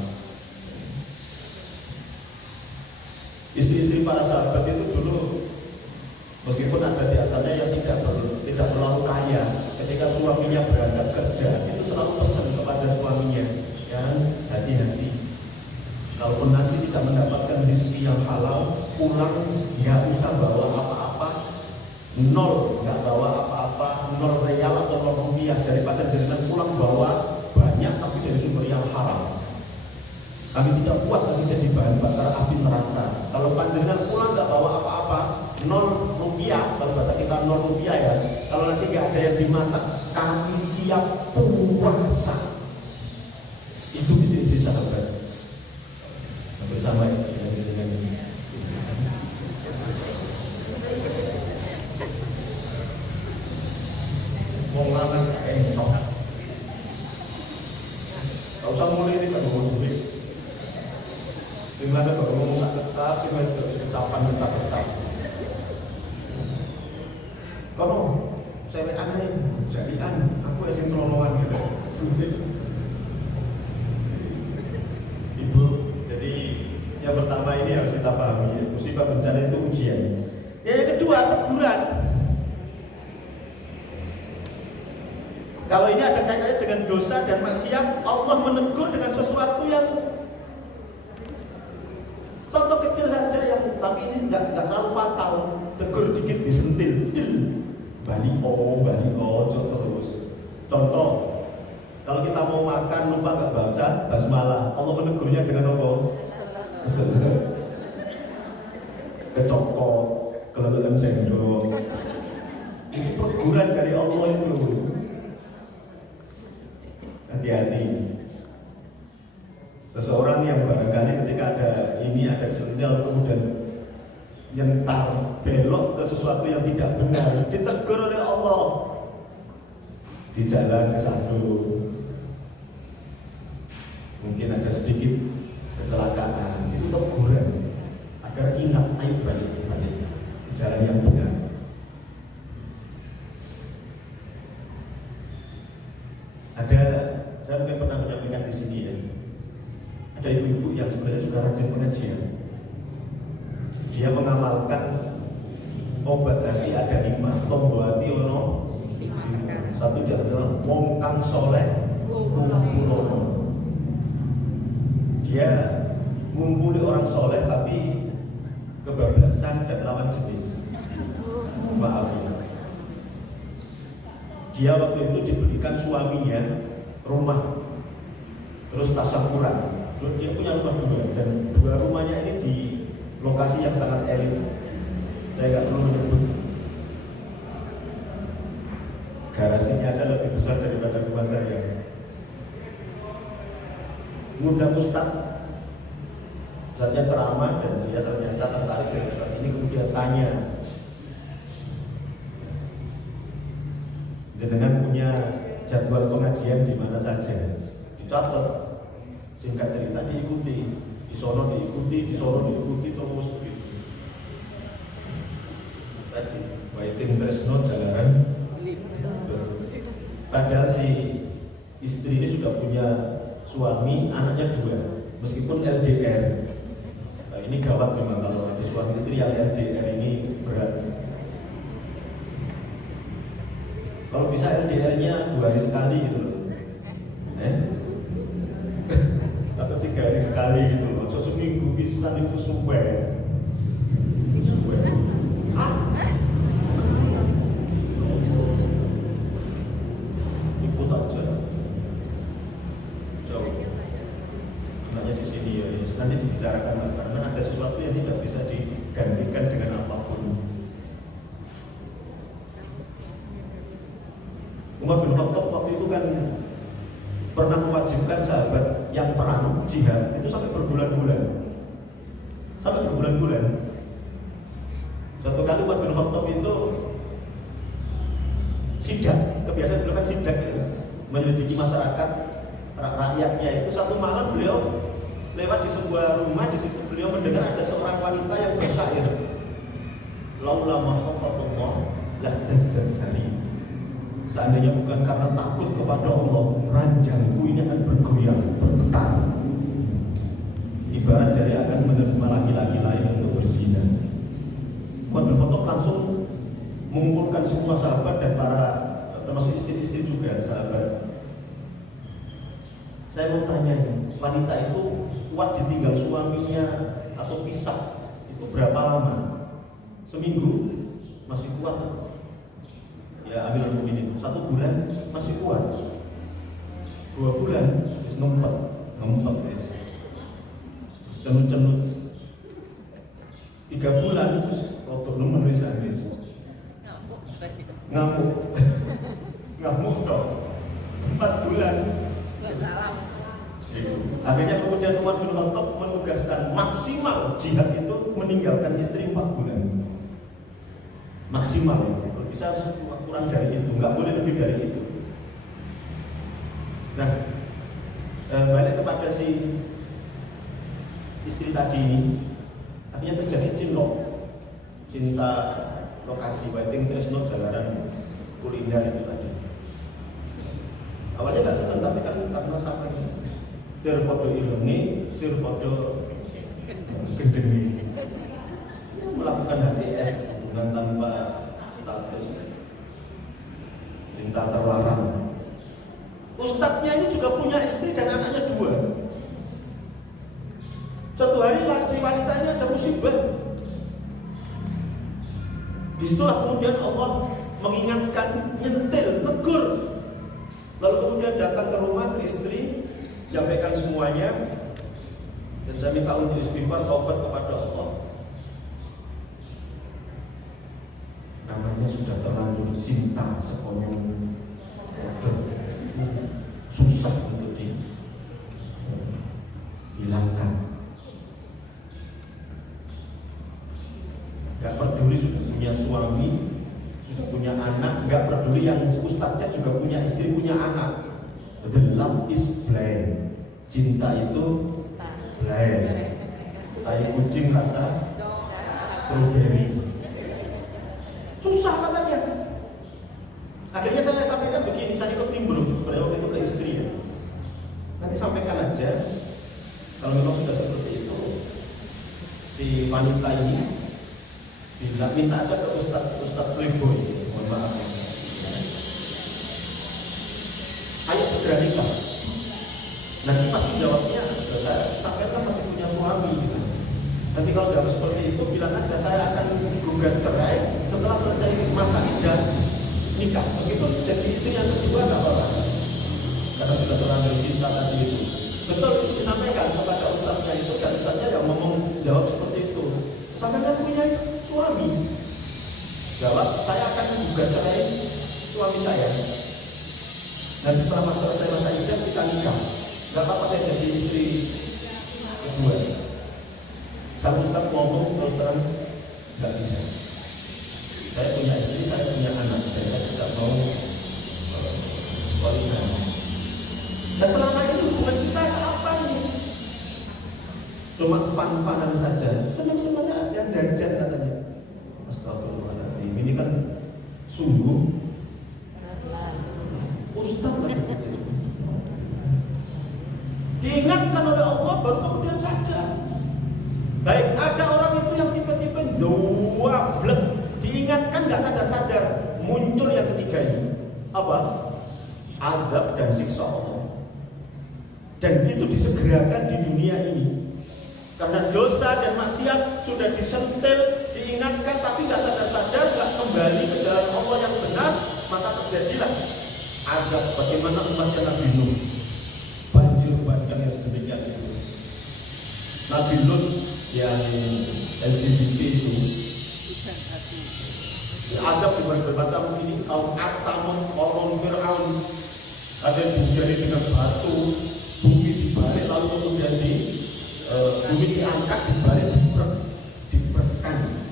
Istri-istri para sahabat itu dulu, meskipun ada di antaranya yang tidak terlalu kaya, ketika suaminya berangkat kerja itu selalu pesan kepada suaminya, ya hati-hati. Kalaupun nanti tidak mendapatkan rezeki yang halal, pulang nggak usah bawa apa-apa, nol, nggak bawa apa-apa, 0 real atau 0 rupiah, daripada jenengan pulang bawa banyak tapi dari sumber yang haram. Kami tidak kuat lagi jadi bahan bakar api neraka. Kalau panjenengan pulang nggak bawa apa-apa, 0 rupiah, kalau bahasa kita 0 rupiah ya. Kalau nanti nggak ada yang dimasak, kami siap puasa. Itu istri-istri sahabat. Bersama ya, mau lanang entos. Gak usah mulai ini kan ngomong duit. Dimana baru ngomong tak tetap, dimana terus kecapan tetap. Kalau saya aneh, jadian, aku yang terolongan gitu. Ibu, jadi yang pertama ini harus kita pahami, musibah bencana itu ujian. Yang kedua, teguran. Kalau ini ada kaitannya dengan dosa dan maksiat, Allah menegur dengan sesuatu yang contoh kecil saja, yang tapi ini nggak terlalu fatal. Tegur dikit disentil, balik terus. Contoh, kalau kita mau makan lupa nggak baca basmalah, Allah menegurnya dengan apa? Kecokot, kelelahan sendok. Itu teguran dari Allah itu. Hati-hati. Seseorang yang barangkali ketika ada sesuatu lalu kemudian nyentar belok ke sesuatu yang tidak benar, ditegur oleh Allah di jalan kesandung. Mungkin ada sedikit kecelakaan, itu teguran agar ingat, ayo balik ke jalan yang benar. Saya mungkin pernah menyampaikan di sini ya. Ada ibu-ibu yang sebenarnya juga rajin pengajian. Dia mengamalkan obat hati ada 5, tombol hati ono. Satu dia adalah wong kang soleh kumpulono. Dia ngumpuli orang soleh tapi kebablasan dan lawan jenis. Maaf ya. Dia waktu itu dibelikan suaminya rumah, terus tasyakuran. Terus dia punya rumah 2, dan 2 rumahnya ini di lokasi yang sangat elit. Saya nggak perlu menyebut. Garasinya aja lebih besar daripada rumah saya. Ngundang Ustadznya ceramah, dan dia ternyata tertarik dengan Ustadz ini. Kemudian tanya, dengan punya jadwal pengajian di mana saja, dicatat, singkat cerita diikuti, di sono diikuti terus begitu. Tadi waiting tresno jalanan. Padahal si istri ini sudah punya suami, anaknya 2, meskipun LDR. Nah, ini gawat memang kalau nanti suami istri yang LDR ini berat. Kalau bisa LDR-nya 2 hari sekali gitu loh, atau 3 hari sekali gitu loh. So, seminggu bisa itu suwe. Ikut aja. Jauh. Makanya di sini ya, nanti dibicarakan karena ada sesuatu yang tidak bisa digantikan dengan apapun. Umar bin Khattab waktu itu kan pernah mewajibkan sahabat yang perang jihad itu sampai berbulan-bulan. Satu Umar bin Khattab itu sidak, kebiasaan beliau kan sidak gitu, menyelidiki masyarakat rakyatnya itu. Satu malam beliau lewat di sebuah rumah, di situ beliau mendengar ada seorang wanita yang bersyair, laula makhaffatullah la tazzari. Seandainya bukan karena takut kepada Allah, ranjangku ini akan bergoyang, bergetar. Ibarat dari akan menerima laki-laki lain untuk berzina. Umar bin Khattab langsung mengumpulkan semua sahabat dan para, termasuk istri-istri juga sahabat. Saya mau tanya, wanita itu kuat ditinggal suaminya atau pisah itu berapa lama? Seminggu masih kuat? Ya Amirul Mukminin, 1 bulan masih kuat, 2 bulan wis ngempet wis cenut-cenut, 3 bulan terus rotok nemen wis ngamuk dong, 4 bulan akhirnya kemudian Umar bin Khattab menugaskan maksimal jihad itu meninggalkan istri 4 bulan maksimal, bisa kurang dari itu, nggak boleh lebih dari itu. Nah, balik kepada si istri tadi ini, akhirnya terjadi cinta lokasi, waiting tresno jalanan kuliner itu tadi. Awalnya nggak senang, tapi kan karena sampai terpodo ilungi, sirpodo gendengi, melakukan HTS hubungan tanpa status, cinta terlarang. Ustadznya ini juga punya istri dan anaknya 2. Suatu hari si wanita ini ada musibah. Disitulah kemudian Allah mengingatkan, nyentil, tegur. Lalu kemudian datang ke rumah ke istri, menyampaikan semuanya, dan saya minta untuk istighfar, taubat kepada Allah. Namanya sudah terlanjur cinta sekonyong, susah untuk dihilangkan. Gak peduli sudah punya suami, sudah punya anak, gak peduli yang ustadznya juga punya istri, punya anak. The love is blind. Cinta itu blind. Tai kucing rasa strawberry. Susah katanya. Akhirnya saya sampaikan begini, saya ikut timbul sebenarnya waktu itu ke istri ya. Nanti sampaikan aja, kalau memang sudah seperti itu, si wanita ini bilang minta aja ke Ustadz Playboy, mohon maaf. Ayo segera nikah. Nanti pasti jawabnya, saya sampaikan masih punya suami. Gitu. Nanti kalau sudah seperti itu, bilang aja saya akan gugat cerai setelah selesai masa iddah nikah. Meskipun jadi istri yang kedua nggak apa-apa, karena sudah terlanjur cinta tadi itu. Betul disampaikan kepada ustadznya itu, dan ustadznya yang ngomong jawab seperti itu. Sampaikan punya suami. Jawab, saya akan gugat cerai suami saya. Dan setelah selesai masa iddah kita nikah. Gak apa-apa saya jadi istri kedua. Kalau ustadz ngomong terus terang nggak bisa. Saya punya istri, saya punya anak, dan saya tidak mau warisan. Dan selama ini hubungan kita apa nih? Cuma fun-funan saja, senang-senangnya aja, jajan katanya. Astagfirullahaladzim, ini kan sungguh ustadz lagi. Diingatkan oleh Allah baru kemudian sadar. Baik, ada orang itu yang tiba-tiba dua blek, diingatkan nggak sadar-sadar, muncul yang ketiga ini apa? Azab dan siksa Allah. Dan itu disegerakan di dunia ini. Karena dosa dan maksiat sudah disentil, diingatkan tapi nggak sadar-sadar, nggak kembali ke dalam Allah yang benar, maka terjadilah azab. Bagaimana umatnya Nabi Nuh, banjir bandang yang sedemikian itu. Nabi Lut yang LGBT itu diadab di berbagai macam ini, kaum Ad, Samud, Qarun, Fir'aun, ada yang dijari dengan batu, bumi dibalik, lalu kemudian bumi diangkat, dibalik,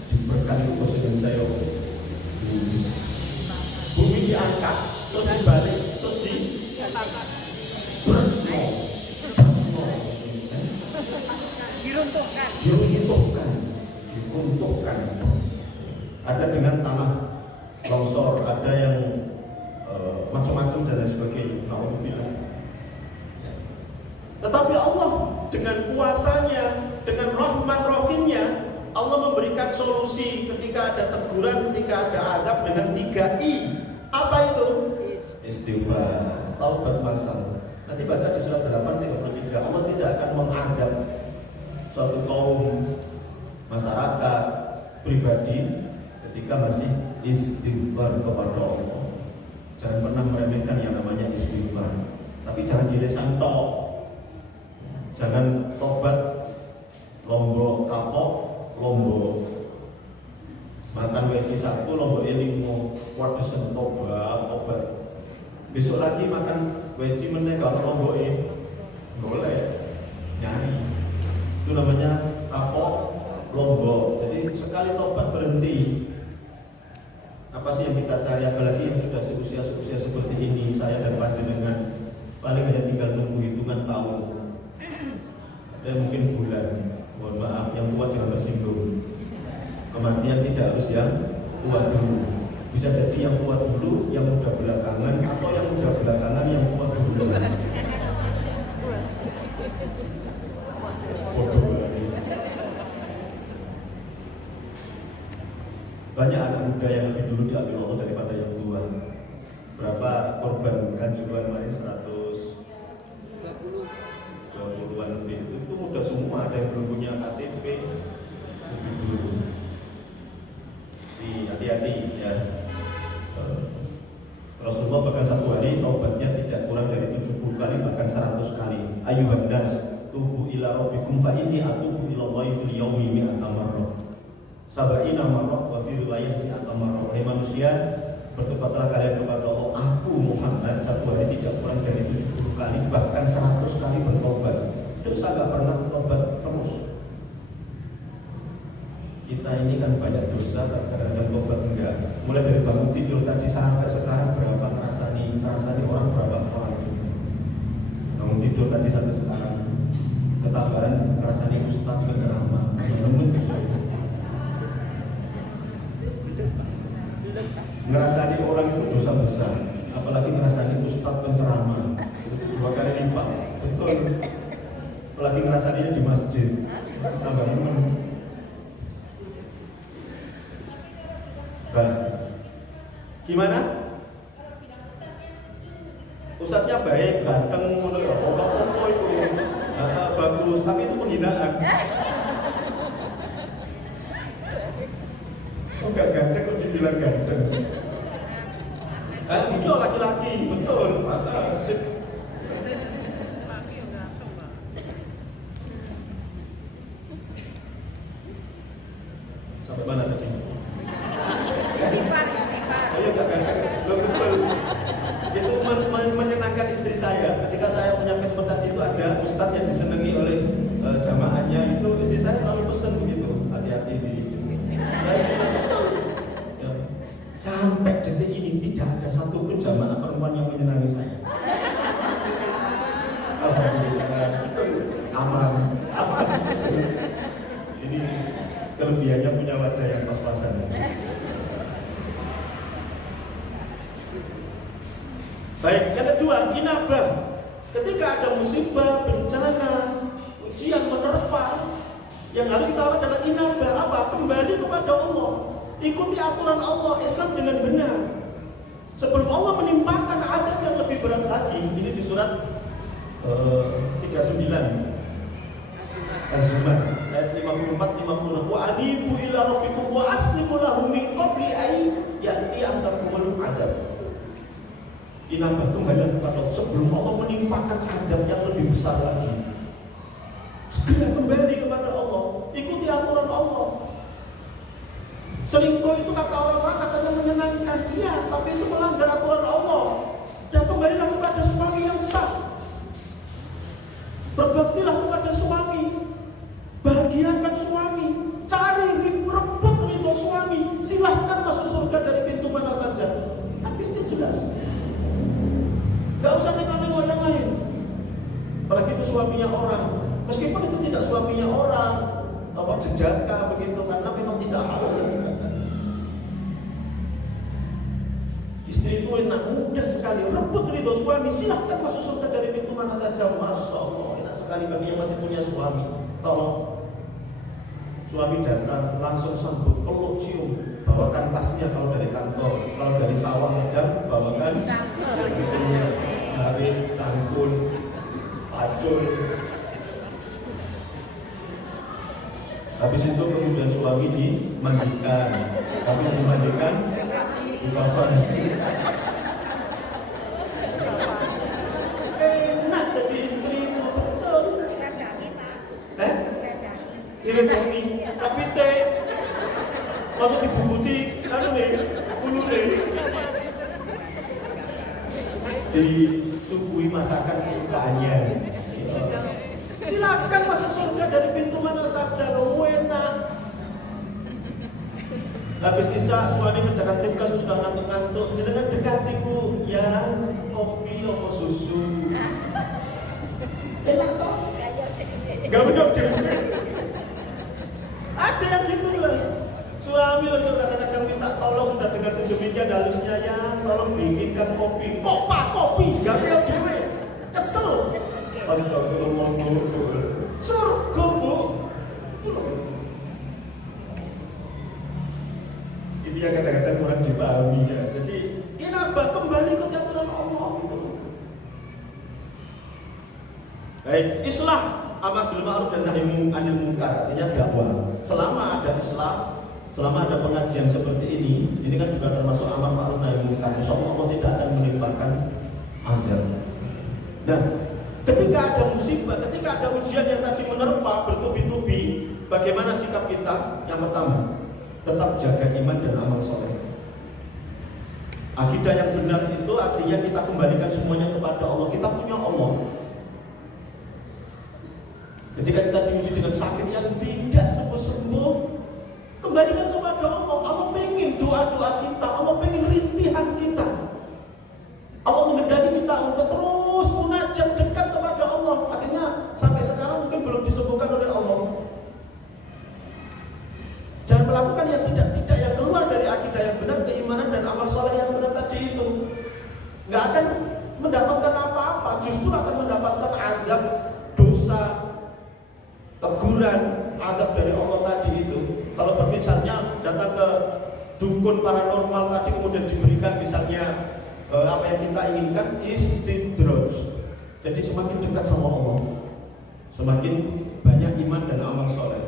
diberkan itu bahasa yang saya dengan tanah longsor, ada yang macam-macam dan lain sebagainya. Alhamdulillah. Tetapi Allah dengan kuasanya, dengan rahman rahimnya, Allah memberikan solusi ketika ada teguran, ketika ada adab dengan 3 I. Apa itu? Istighfar, taubat masal. Nanti baca di surat 8:33. Allah tidak akan mengadab suatu kaum, masyarakat, pribadi ketika masih istighfar kepada Allah. Jangan pernah meremehkan yang namanya istighfar. Tapi jangan dilesan tok. Jangan tobat lombok kapok, lombok makan weci 1, lombok 5, wadesen tobat. Besok lagi makan weci meneh kalau lombok boleh nyari. Itu namanya kapok, lombok. Jadi sekali tobat berhenti. Apa sih yang kita cari, apalagi yang sudah seusia seperti ini, saya dan panjenengan paling hanya tinggal nunggu hitungan tahun. Ada mungkin bulan, mohon maaf, yang tua jangan tersinggung. Kematian tidak harus yang tua dulu. Bisa jadi yang tua dulu, yang muda belakangan, atau yang muda belakangan yang tua dulu. Banyak anak muda yang lebih dulu diambil Allah daripada yang tua. Berapa korban kanjuruhan kemarin? 120-an lebih. Itu muda semua, ada yang belum punya KTP lebih dulu. Jadi hati-hati ya. Rasulullah bahkan satu hari taubatnya tidak kurang dari 70 kali, bahkan 100 kali. Ayuhan nas, tubu ila rabbikum fa inni atubu ila Allahi fil yaumi mi'ata marrah. Sab'ina marrah wa fi riwayah mi'ata marrah. Hai manusia, bertobatlah kalian kepada Allah. Aku Muhammad satu hari tidak kurang dari 70 kali, bahkan 100 kali bertobat. Itu saya nggak pernah bertobat terus. Kita ini kan banyak dosa, kadang-kadang tobat enggak. Mulai dari bangun tidur tadi sampai sekarang berapa ngerasani orang berapa orang. Bangun tidur tadi sampai sekarang ketambahan ngerasani ustaz berceramah. Ngerasani orang itu dosa besar, apalagi ngerasani ustaz penceramah 2 kali lipat. Betul. Apalagi ngerasaninya di masjid. Tambah gimana? Ustadznya baik, ganteng, opo itu bagus, tapi itu penghinaan. Enggak ganteng kok dibilang ganteng. Itu laki-laki, betul. Sip. Sampai mana tadi? Itu menyenangkan istri saya. Ketika saya punya kesempatan itu ada ustadz yang disenangi oleh jamaahnya, itu istri saya selalu pesan begitu, hati-hati di. Sampai detik ini tidak ada satupun jamaah perempuan yang menyenangi saya. Aman. Ini kelebihannya punya wajah yang pas-pasan. Baik, yang kedua, inabah. Ketika ada musibah, bencana, ujian menerpa, yang harus kita lakukan adalah inabah. Apa? Kembali kepada Allah. Ikuti aturan Allah, Islam dengan benar. Sebelum Allah menimpakan adab yang lebih berat lagi. Ini di surat 39 Az-Zumar ayat 54-56. Wa anibu ila rabbikum wa aslimu lahu min qabli ay ya'ti ahdakumul adab. Inabah, kembali kepada Allah sebelum Allah menimpakan adab yang lebih besar lagi. Segera kembali kepada Allah, ikuti aturan Allah. Selingkuh itu kata orang-orang katanya menyenangkan, iya, tapi itu melanggar aturan Allah. Dan kembalilah kepada suami yang sah. Berbaktilah kepada suami, bahagiakan suami, cari rebut ridho suami. Silahkan masuk surga dari pintu mana saja. Hadisnya jelas. Gak usah nengok-nengok yang lain. Apalagi itu suaminya orang. Meskipun itu tidak suaminya orang, atau jejaka begitu, karena memang tidak halal yang dikatakan. Istri itu enak, mudah sekali, rebut ridho suami, silahkan masuk surga dari pintu mana saja. Masya Allah, enak sekali bagi yang masih punya suami. Tolong, suami datang langsung sambut, peluk, cium, bawakan tasnya kalau dari kantor, kalau dari sawah dan bawakan jaring, cangkul, pacul. Habis itu kemudian suami dimandikan, habis dimandikan dikafan. Enak jadi istri itu, betul. Diredomi, tapi teh waktu dibungkuti, anu nih, bulu nih, disuguhi masakan kesukaannya. Silakan masuk surga dari pintu mana saja, lo enak. Habis isya suami kerjakan tugas sudah ngantuk-ngantuk, jangan dekati bu, ya kopi apa susu. Enak toh? Gak benar deh. Ada yang gitu lah. Suami langsung kadang-kadang minta tolong sudah dengan sedemikian halusnya, ya tolong bikinkan kopi. Kopi, gak biar dewe. Kesel. Astagfirullah, surga bu. Ini yang kadang-kadang kurang dipahami ya. Jadi kenapa kembali ke aturan Allah gitu. Baik, islah amar bil ma'ruf dan nahi anil munkar, artinya dakwah. Selama ada Islam, selama ada pengajian seperti ini kan juga termasuk amar ma'ruf nahi munkar. Insyaallah Allah tidak akan menimpakan azab. Nah, ketika ada musibah, ketika ada ujian yang tadi menerpa bertubi-tubi, bagaimana sikap kita? Yang pertama, tetap jaga iman dan amal soleh. Akidah yang benar itu artinya kita kembalikan semuanya kepada Allah. Kita punya Allah. Ketika kita diuji dengan sakit yang tidak sembuh-sembuh, kembalikan kepada Allah. Allah pengen doa-doa kita, Allah pengen rintihan kita. Allah menghendaki kita untuk terus munajat dekat kepada Allah. Akhirnya sampai sekarang mungkin belum disembuhkan oleh Allah. Jangan melakukan yang tidak yang keluar dari akidah yang benar, keimanan dan amal soleh yang benar tadi itu. Nggak akan mendapatkan apa-apa, justru akan mendapatkan azab, dosa, teguran, azab dari Allah tadi itu. Kalau misalnya datang ke dukun paranormal tadi kemudian diberikan misalnya apa yang kita inginkan, istidraj. Jadi semakin dekat sama Allah, semakin banyak iman dan amal soleh.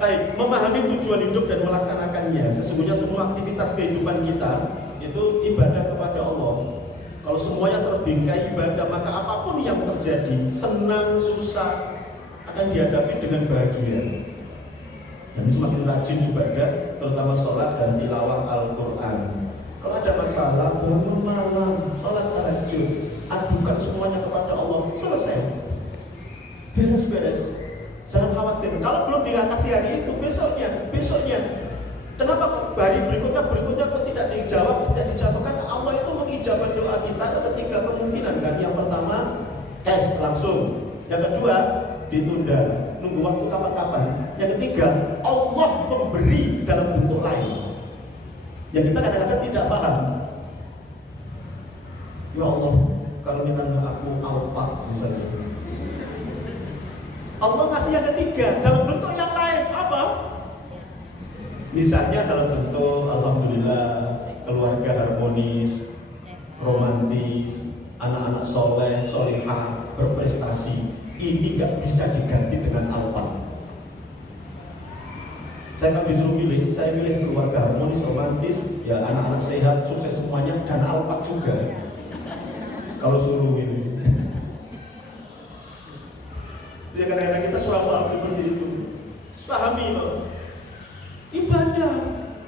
Baik, memahami tujuan hidup dan melaksanakannya. Sesungguhnya semua aktivitas kehidupan kita itu ibadah kepada Allah. Kalau semuanya terbingkai ibadah, maka apapun yang terjadi, senang, susah, akan dihadapi dengan bahagia. Dan semakin rajin ibadah, terutama sholat dan tilawah Al-Quran. Kalau ada masalah, bangun malam, sholat tahajud, adukan semuanya kepada Allah, selesai. Beres-beres. Jangan khawatir. Kalau belum dikasih hari itu, besoknya. Kenapa hari berikutnya kok tidak dijawab? Karena Allah itu mengijabah doa kita. Ada 3 kemungkinan kan. Yang pertama, tes langsung. Yang kedua, ditunda, nunggu waktu kapan-kapan. Yang ketiga, Allah memberi dalam bentuk lain yang kita kadang-kadang tidak paham. Ya Allah, kalau misalnya aku alpat misalnya, Allah kasih yang ketiga dalam bentuk yang lain. Apa? Misalnya dalam bentuk alhamdulillah keluarga harmonis, romantis, anak-anak soleh, solehah, berprestasi. Ini gak bisa diganti dengan alpat. Saya kan disuruh milih, saya milih keluarga harmonis, romantis, ya anak-anak sehat, sukses semuanya, dan alpat juga. Kalau suruh ini. Ya kadang-kadang kita kurang paham seperti itu. Pahami loh. Ibadah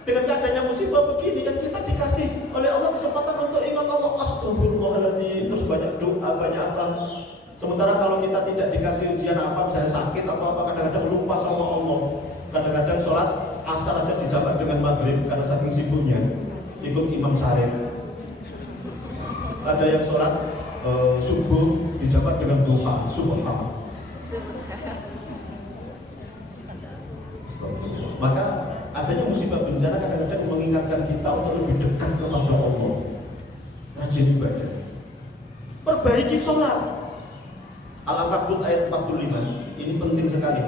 dengan keadaannya musibah begini kan kita dikasih oleh Allah kesempatan untuk ingat Allah. Astagfirullahaladzim. Terus banyak doa, banyak apa. Sementara kalau kita tidak dikasih ujian apa, misalnya sakit atau apa, kadang-kadang lupa sama Allah. Kadang-kadang sholat asar aja dijabat dengan maghrib karena saking sibuknya ikut imam syarif. Ada yang sholat subuh dijabat dengan duha, subhan. Maka adanya musibah bencana kadang-kadang mengingatkan kita untuk lebih dekat kepada Allah. rajin ibadah. Perbaiki sholat. Al-Ankabut ayat 45. Ini penting sekali.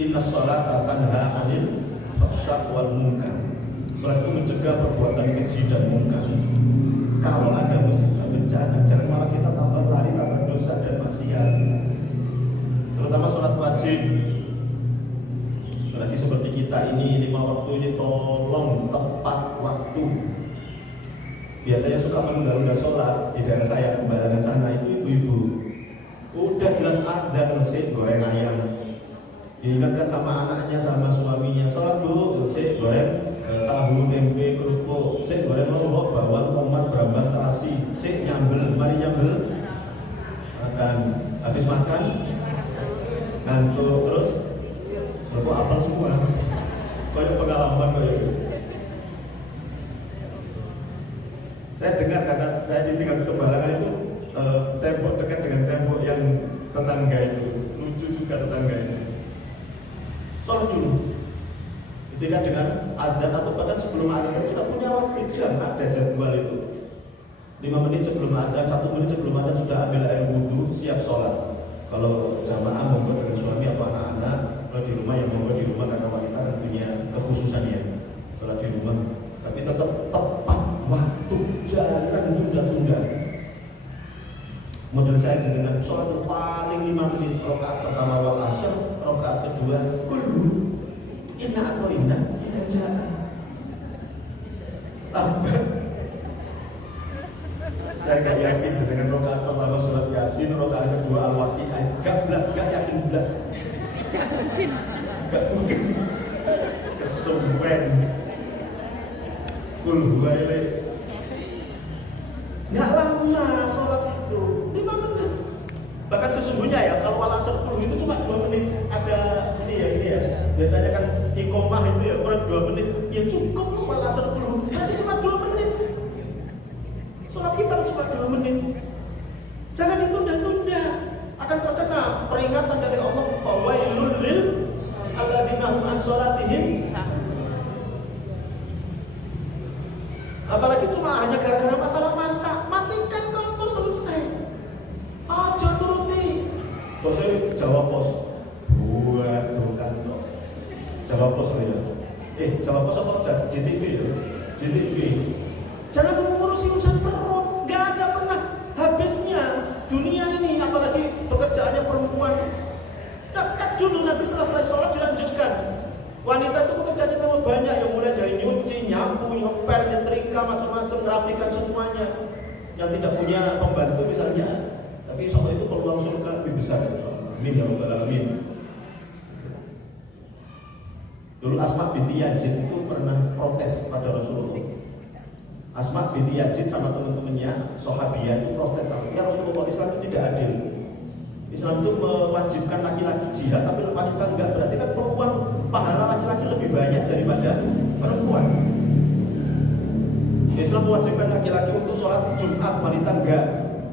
Inna sholata tanha 'anil fahsya wal munkar. Sholat itu mencegah perbuatan keji dan munkar. Kalau ada musibah bencana, jangan malah kita tambah lari, tambah dosa dan maksiat. Terutama sholat wajib. Apalagi seperti kita ini 5 waktu ini tolong tepat waktu. Biasanya suka menunda-nunda sholat di daerah saya, Kembalangan sana itu ibu-ibu. Udah jelas ada sih goreng ayam. Diingatkan sama anaknya, sama suaminya, sholat bu, sih goreng tahu, tempe, kerupuk, sih goreng lombok, bawang, tomat, brambang, terasi, sih nyambel, mari nyambel. Makan, habis makan ngantuk terus kok apal semua. Kayak pengalaman kayak gitu. Saya dengar karena saya tinggal di Kembalangan itu tembok dekat dengan tembok yang tetangga itu, lucu juga tetangga itu. Sholat dulu. Ketika dengan adzan atau bahkan sebelum adzan kan sudah punya waktu jam, ada jadwal itu. 5 menit sebelum adzan, 1 menit sebelum adzan sudah ambil air wudhu, siap sholat. Kalau jamaah monggo dengan suami atau anak-anak, kalau di rumah yang monggo di rumah karena wanita tentunya kekhususannya sholat di rumah. Tapi tetap tepat waktu, jangan tunda-tunda. Model saya dengan sholat itu paling 5 menit, rakaat pertama wal asr, rakaat kedua kulhu, inna atau inna, kita jangan. Tambah. Saya gak yakin dengan rakaat pertama surat Yasin, rakaat kedua Al-Waqi'ah, gak yakin belas. Gak mungkin. Kesuwen. Kulhu aja. Gak lama sholat itu 5 menit. Bahkan sesungguhnya ya kalau wal asr itu cuma 2 menit. Ada ini ya. Biasanya kan iqomah itu ya kurang 2 menit. Ya cukup wal asr nanti cuma 2 menit. Sholat kita cuma 2 menit. Jangan ditunda-tunda. Akan terkena peringatan dari Allah, fawailul lil alladzina hum an sholatihim. Apalagi cuma hanya gara-gara masalah masak, matikan kompor selesai. Aja turuti. Bosnya jawab pos. Bukan dong. Jawab pos ya. Jawab pos apa? JTV ya. JTV. Jangan mengurusi urusan perut. Gak ada pernah habisnya dunia ini. Apalagi pekerjaannya perempuan. Dekat dulu, nanti selesai sholat dilanjutkan. Wanita itu pekerjaannya memang banyak, yang mulai dari nyuci, nyapu, ngepel, nyetrika, macam-macam, merapikan semuanya. Yang tidak punya pembantu misalnya, tapi insya Allah itu peluang surga lebih besar. Amin ya rabbal alamin. Dulu Asma binti Yazid itu pernah protes pada Rasulullah. Asma binti Yazid sama teman-temannya, sahabiyah itu protes sama, ya Rasulullah, Islam itu tidak adil. Islam itu mewajibkan laki-laki jihad, tapi wanita enggak. Berarti kan peluang pahala laki-laki lebih banyak daripada perempuan. Islam mewajibkan laki-laki untuk sholat Jumat, wanita enggak.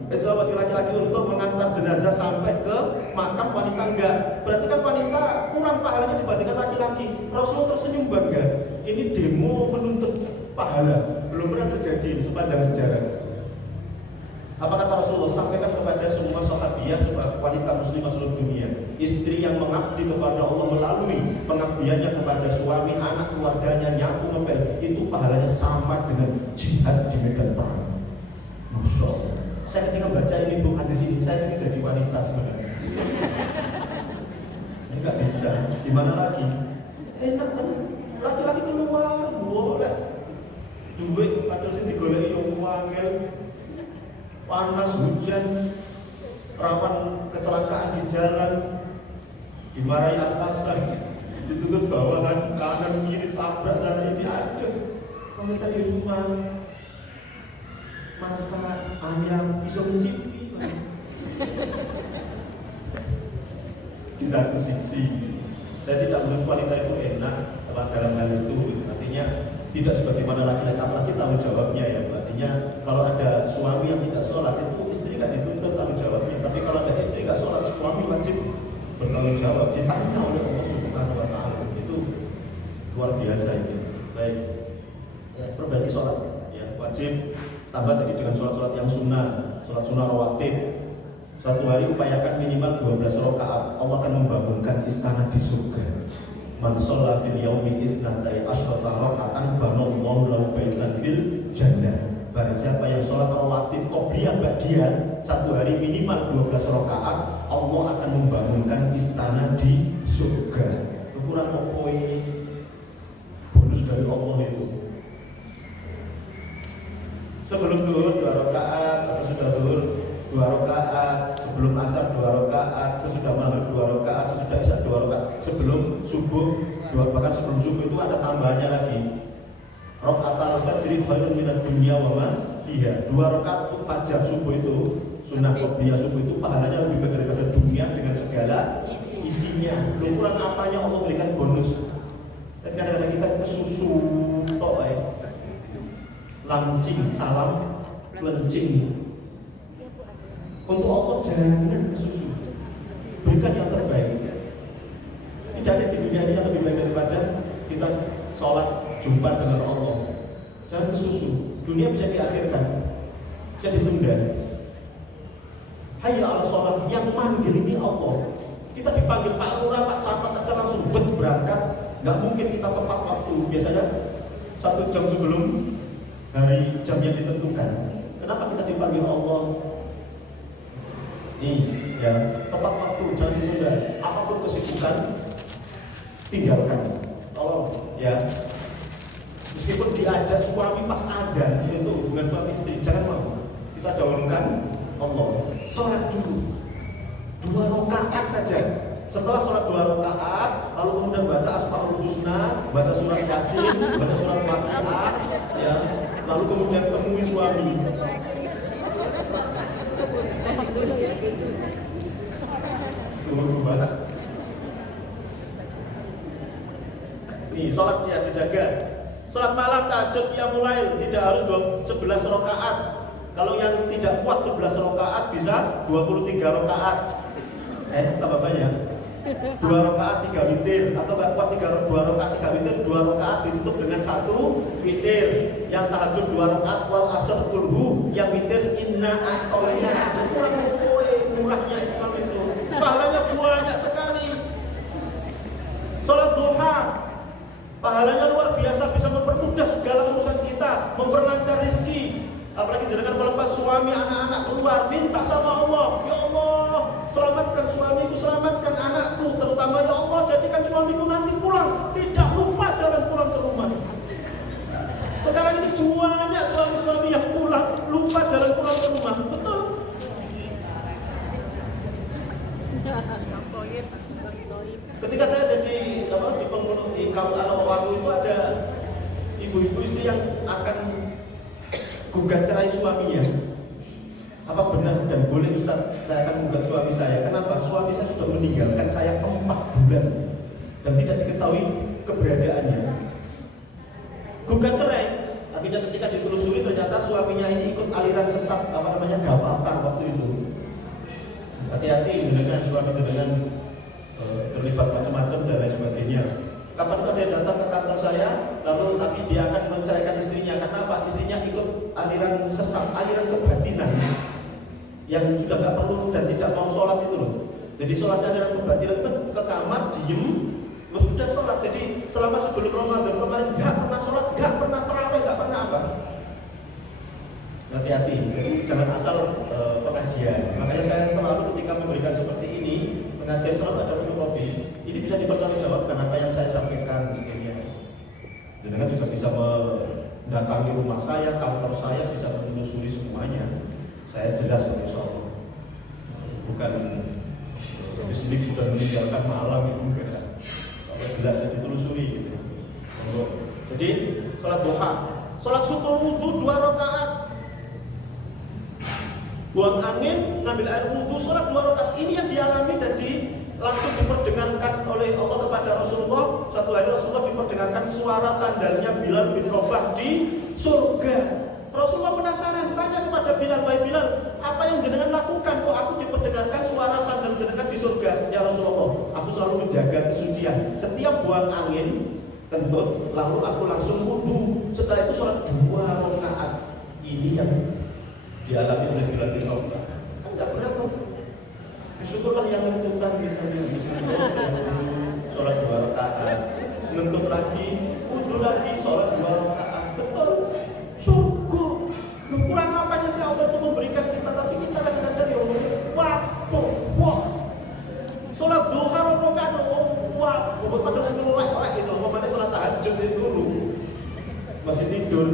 Islam wajib laki-laki untuk mengantar jenazah sampai ke makam, wanita enggak. Berarti kan wanita kurang pahalanya dibandingkan laki-laki. Rasulullah tersenyum bangga. Ini demo menuntut pahala, belum pernah terjadi sepanjang sejarah. Apa kata Rasulullah? Sampaikan kepada semua sahabiyah, wanita muslimah seluruh dunia, istri yang mengabdi kepada Allah melalui pengabdiannya kepada suami, anak, keluarganya, nyapu, ngepel, itu pahalanya sama dengan jihad di medan perang. Masya Allah. Saya ketika baca ini buku hadis ini, saya ingin jadi wanita sebenarnya. Enggak bisa. Gimana lagi? Enak kan? Laki-laki keluar, boleh. Duit padahal sih digoleki yang wangel. Panas, hujan, rawan kecelakaan di jalan, dimarahi atasan, dituntut bawahan kanan kiri, tabrak sana ini, aduh. Wanita di rumah masak ayam, bisa mencicipi. Di satu sisi saya tidak melihat wanita itu enak dalam hal itu, artinya tidak sebagaimana laki-laki, apalagi tanggung jawabnya ya. Artinya kalau ada suami yang tidak sholat, itu istri nggak dituntut tanggung jawabnya. Tapi kalau ada istri nggak sholat, suami wajib bertanggung jawab, ditanya oleh Allah Subhanahu wa Ta'ala. Itu luar biasa itu. Baik, ya, perbaiki sholat ya, wajib. tambah jadi dengan sholat-sholat yang sunnah, sholat sunnah rawatib. Satu hari upayakan minimal 12 rakaat. Allah akan membangunkan istana di surga. Man shalla fil yaumi itsnatai asyrata raka'atan banallahu lahu baitan fil jannah. Barang siapa yang sholat rawatib qobliyah ba'diyah satu hari minimal 12 rakaat, Allah akan membangunkan istana di surga. Ukuran opoi bonus dari Allah itu. Sebelum zuhur 2 rakaat, atau sudah zuhur 2 rakaat, sebelum asar 2 rakaat, sesudah maghrib 2 rakaat, sesudah isya 2 rakaat, sebelum subuh 2, bahkan sebelum subuh itu ada tambahannya lagi. Rakaatul fajri khairun minad dunya wa ma fiha. 2 rakaat fajar subuh itu, sunnah qobliyah subuh itu pahalanya lebih baik daripada dunia dengan segala isinya. Lu kurang apanya Allah berikan bonus. Dan kadang-kadang kita kesusu tok bae. Lancing, salam, lencing. Untuk Allah jangan kesusu. Berikan yang terbaik. Tidak ada di dunia ini yang lebih baik daripada kita sholat jumpa dengan Allah. Jangan kesusu. Dunia bisa diakhirkan, bisa ditunda. Hayya ala sholat, yang manggil ini Allah. Kita dipanggil Pak Lurah, Pak Camat aja langsung berangkat. Gak mungkin kita tepat waktu. Biasanya 1 jam sebelum hari jam yang ditentukan. Kenapa kita dipanggil Allah? Nih, ya, tepat waktu, jangan ditunda. Apapun kesibukan, tinggalkan. Tolong, ya. Meskipun diajak suami pas ada untuk hubungan suami istri, jangan mau. Kita dahulukan Allah. Sholat dulu 2 rakaat saja. Setelah sholat 2 rakaat, lalu kemudian baca Asmaul Husna, baca surat Yasin, baca surat Fatihah, ya. Lalu kemudian temui suami. Nih, sholat ya dijaga. Sholat malam tahajud yang mulai tidak harus 11 rakaat. Kalau yang tidak kuat 11 rakaat bisa 23 rakaat. Tambah banyak. 2 rakaat 3 witir, atau nggak kuat 2 rakaat 3 witir, 2 rakaat ditutup dengan 1 witir. Yang tahajud 2 rakaat wal asr kulhu, yang witir inna a'toina. Kurang murahnya Islam itu. Pahalanya banyak sekali. Sholat duha, pahalanya luar biasa, bisa mempermudah segala urusan kita, memperlancar rezeki. Apalagi jangan melepas suami, anak-anak keluar, minta sama Allah, ya Allah, selamatkan suamiku, selamatkan anakku, terutama ya Allah, jadikan suamiku nanti pulang tidak lupa jalan pulang ke rumah. Sekarang ini banyak suami-suami yang pulang lupa jalan pulang ke rumah, betul? Ketika saya jadi di penghulu di kawasan waktu itu ada ibu-ibu istri yang akan gugat cerai suaminya. Apa benar dan boleh Ustaz saya akan gugat suami saya? Kenapa? Suami saya sudah meninggalkan saya 4 bulan dan tidak diketahui keberadaannya. Gugat cerai. Akhirnya ketika ditelusuri ternyata suaminya ini ikut aliran sesat gafatan waktu itu. Hati-hati dengan suami dengan terlibat macam-macam dan lain sebagainya. Kapan itu ada yang datang ke kantor saya, lalu tapi dia akan menceraikan istrinya. Kenapa? Istrinya ikut aliran sesat, aliran kebatinan yang sudah nggak perlu dan tidak mau sholat itu loh. Jadi sholatnya aliran kebatinan itu ke kamar, diem, sudah sholat. Jadi selama sebelum Ramadan kemarin nggak pernah sholat, nggak pernah tarawih, nggak pernah apa. Hati-hati, jadi jangan asal pengajian. Makanya saya selalu ketika memberikan seperti ini, pengajian selalu ada fotokopi. Ini bisa dipertanggungjawabkan apa yang saya sampaikan sebagainya. Dan dengan juga bisa mendatangi rumah saya, kantor saya, bisa menelusuri semuanya. Saya jelas insya Allah. Bukan di sini sudah meninggalkan malam itu enggak. Kalau jelas dan ditelusuri gitu. Jadi sholat duha, sholat syukur wudhu 2 rakaat. Buang angin, ngambil air wudhu, sholat 2 rakaat. Ini yang dialami dan langsung diperdengarkan oleh Allah kepada Rasulullah. Satu hari Rasulullah diperdengarkan suara sandalnya Bilal bin Rabah di surga. Rasulullah penasaran, tanya kepada Bilal, "Wahai Bilal, apa yang jenengan lakukan kok aku diperdengarkan suara sandal jenengan di surga?" "Ya Rasulullah, aku selalu menjaga kesucian. Setiap buang angin, kentut, lalu aku langsung wudhu. Setelah itu sholat 2 rakaat." ini yang dialami oleh Bilal bin Rabah. Kan nggak berat kok. Syukurlah yang nentukan misalnya sholat 2 rakaat, nentut lagi, wudu lagi, sholat 2 rakaat. Betul, surga. Lu kurang apanya sih Allah itu memberikan kita, tapi kita kadang-kadang ya wah, sholat 2 rakaat, wah, buat pada ngelek gitu. Umpamanya sholat tahajud itu dulu masih tidur,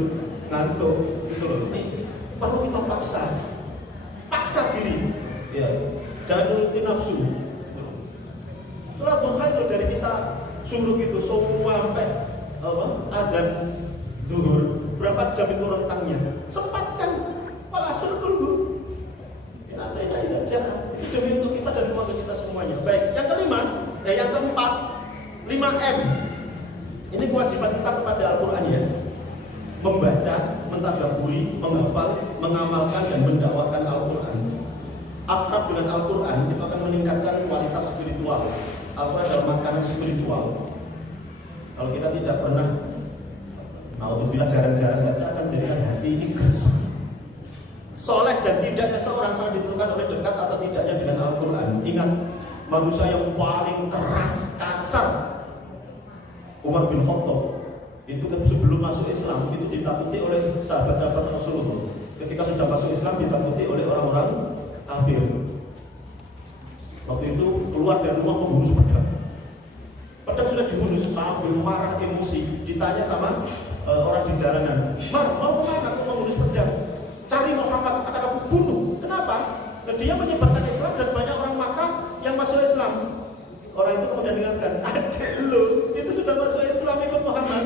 ngantuk, gitu loh. Ini perlu kita paksa diri, ya. Jangan nuruti nafsu. Sholat duha itu dari kita suruh gitu semua sampai adzan zuhur. Berapa jam itu rentangnya? Sempatkan. Malah seru dulu. Ya ada yang aja. Itu demi untuk kita dan keluarga kita semuanya. Baik. Yang keempat, 5M. Ini kewajiban kita kepada Al-Quran ya. Membaca, mentadabburi, menghafal, mengamalkan dan mendakwakan Al-Quran. Akrab dengan Al-Quran itu akan meningkatkan kualitas spiritual. Al-Quran adalah makanan spiritual. Kalau kita tidak pernah, alhamdulillah jarang-jarang saja akan menjadikan hati ini gersang. Soleh dan tidaknya seorang sangat ditentukan oleh dekat atau tidaknya dengan Al-Quran. Ingat, manusia yang paling keras, kasar, Umar bin Khattab, itu sebelum masuk Islam itu ditakuti oleh sahabat-sahabat Rasulullah. Ketika sudah masuk Islam ditakuti oleh orang-orang kafir. Waktu itu keluar dari rumah menghunus pedang. Pedang sudah dihunus sambil marah emosi. Ditanya sama orang di jalanan, mau kemana kau menghunus pedang? Cari Muhammad, akan aku bunuh. Kenapa? Nah, dia menyebarkan Islam dan banyak orang Makkah yang masuk Islam. Orang itu kemudian dengarkan, adek lo itu sudah masuk Islam ikut Muhammad.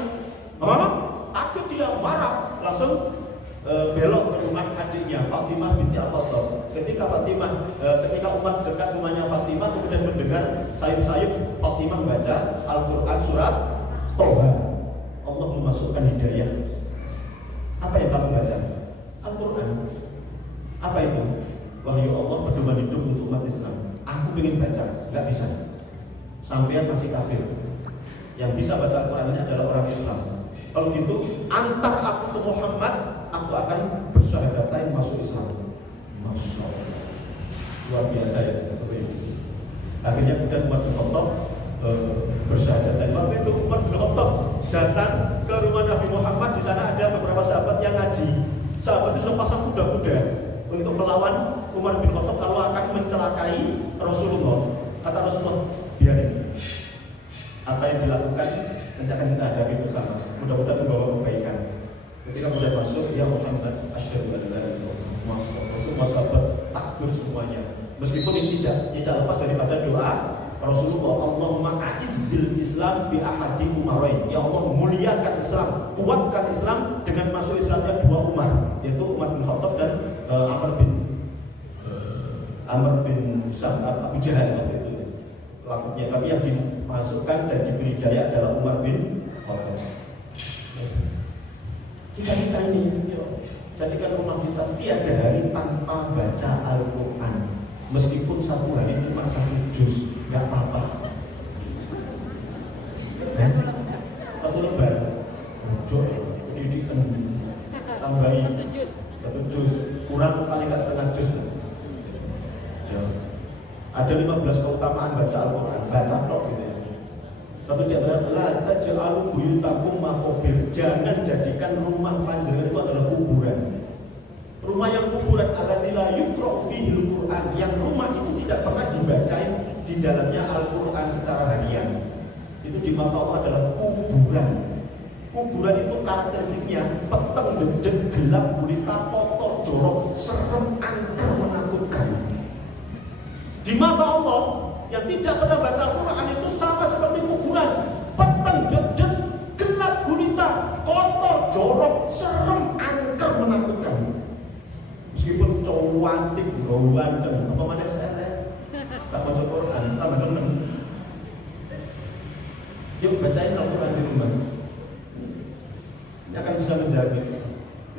Takut dia marah, langsung belok ke rumah adiknya Fatimah binti Al-Khattab. Ketika Umar dekat rumahnya Fatimah, kemudian mendengar sayup-sayup Fatimah membaca Al-Quran surat Toha. Allah memasukkan hidayah. Apa yang kamu baca? Al-Quran. Apa itu? Wahyu Allah pedoman hidup untuk umat Islam. Aku ingin baca, nggak bisa. Sampean masih kafir. Yang bisa baca Al-Quran ini adalah orang Islam. Kalau gitu, antar aku ke Muhammad, aku akan bersyahadat masuk Islam. Masya Allah, luar biasa ya. Akhirnya kemudian Umar bin Khattab bersyahadat. Waktu itu Umar bin Khattab datang ke rumah Nabi Muhammad. Di sana ada beberapa sahabat yang ngaji. Sahabat itu sepasang kuda-kuda untuk melawan Umar bin Khattab kalau akan mencelakai Rasulullah. Kata Rasulullah, biarin. Apa yang dilakukan nanti akan kita hadapi bersama. Mudah-mudahan membawa kebaikan. Ketika mudah masuk, ya Muhammad, asyhadu an la ilaha illallah. Semua sahabat takbir semuanya. Meskipun ini tidak lepas daripada doa Rasulullah, Allahumma a'izzil Islam bi ahadi umarain. Ya Allah, muliakan Islam, kuatkan Islam dengan masuk Islamnya 2 Umar, yaitu Umar bin Khattab dan Amr bin Abu Jahal waktu itu. Pelakunya, tapi yang dimasukkan dan diberi daya adalah Umar bin Khattab. Kita ini, jadikan rumah kita tiada hari tanpa baca Al-Quran. Meskipun 1 hari cuma 1 juz, nggak apa-apa. Satu lembar, didikan, tambahin 1 juz, kurang paling nggak setengah juz. Ya. Ada 15 keutamaan baca Al-Quran, baca tok gitu ya. Satu di antara, la taj'alu buyutakum maqabir. Jangan jadikan rumah panjenengan itu adalah kuburan. Rumah yang kuburan, allati la yuqra'u fihil Qur'an, yang rumah itu tidak pernah dibacain di dalamnya Al-Quran secara harian. Itu di mata Allah adalah kuburan. Kuburan itu karakteristiknya peteng, dedek, gelap, gulita, kotor, jorok, serem, angker, menakutkan. Di mata Allah yang tidak pernah baca Al-Quran itu sama seperti kuburan, peteng, dedek, gelap, gulita, kotor, jorok, serem, angker, menakutkan. Meskipun cowok antik, ganteng, apa mana saya tak baca Quran, tambah demen. Yuk bacain Al-Quran di rumah. Ini akan bisa menjamin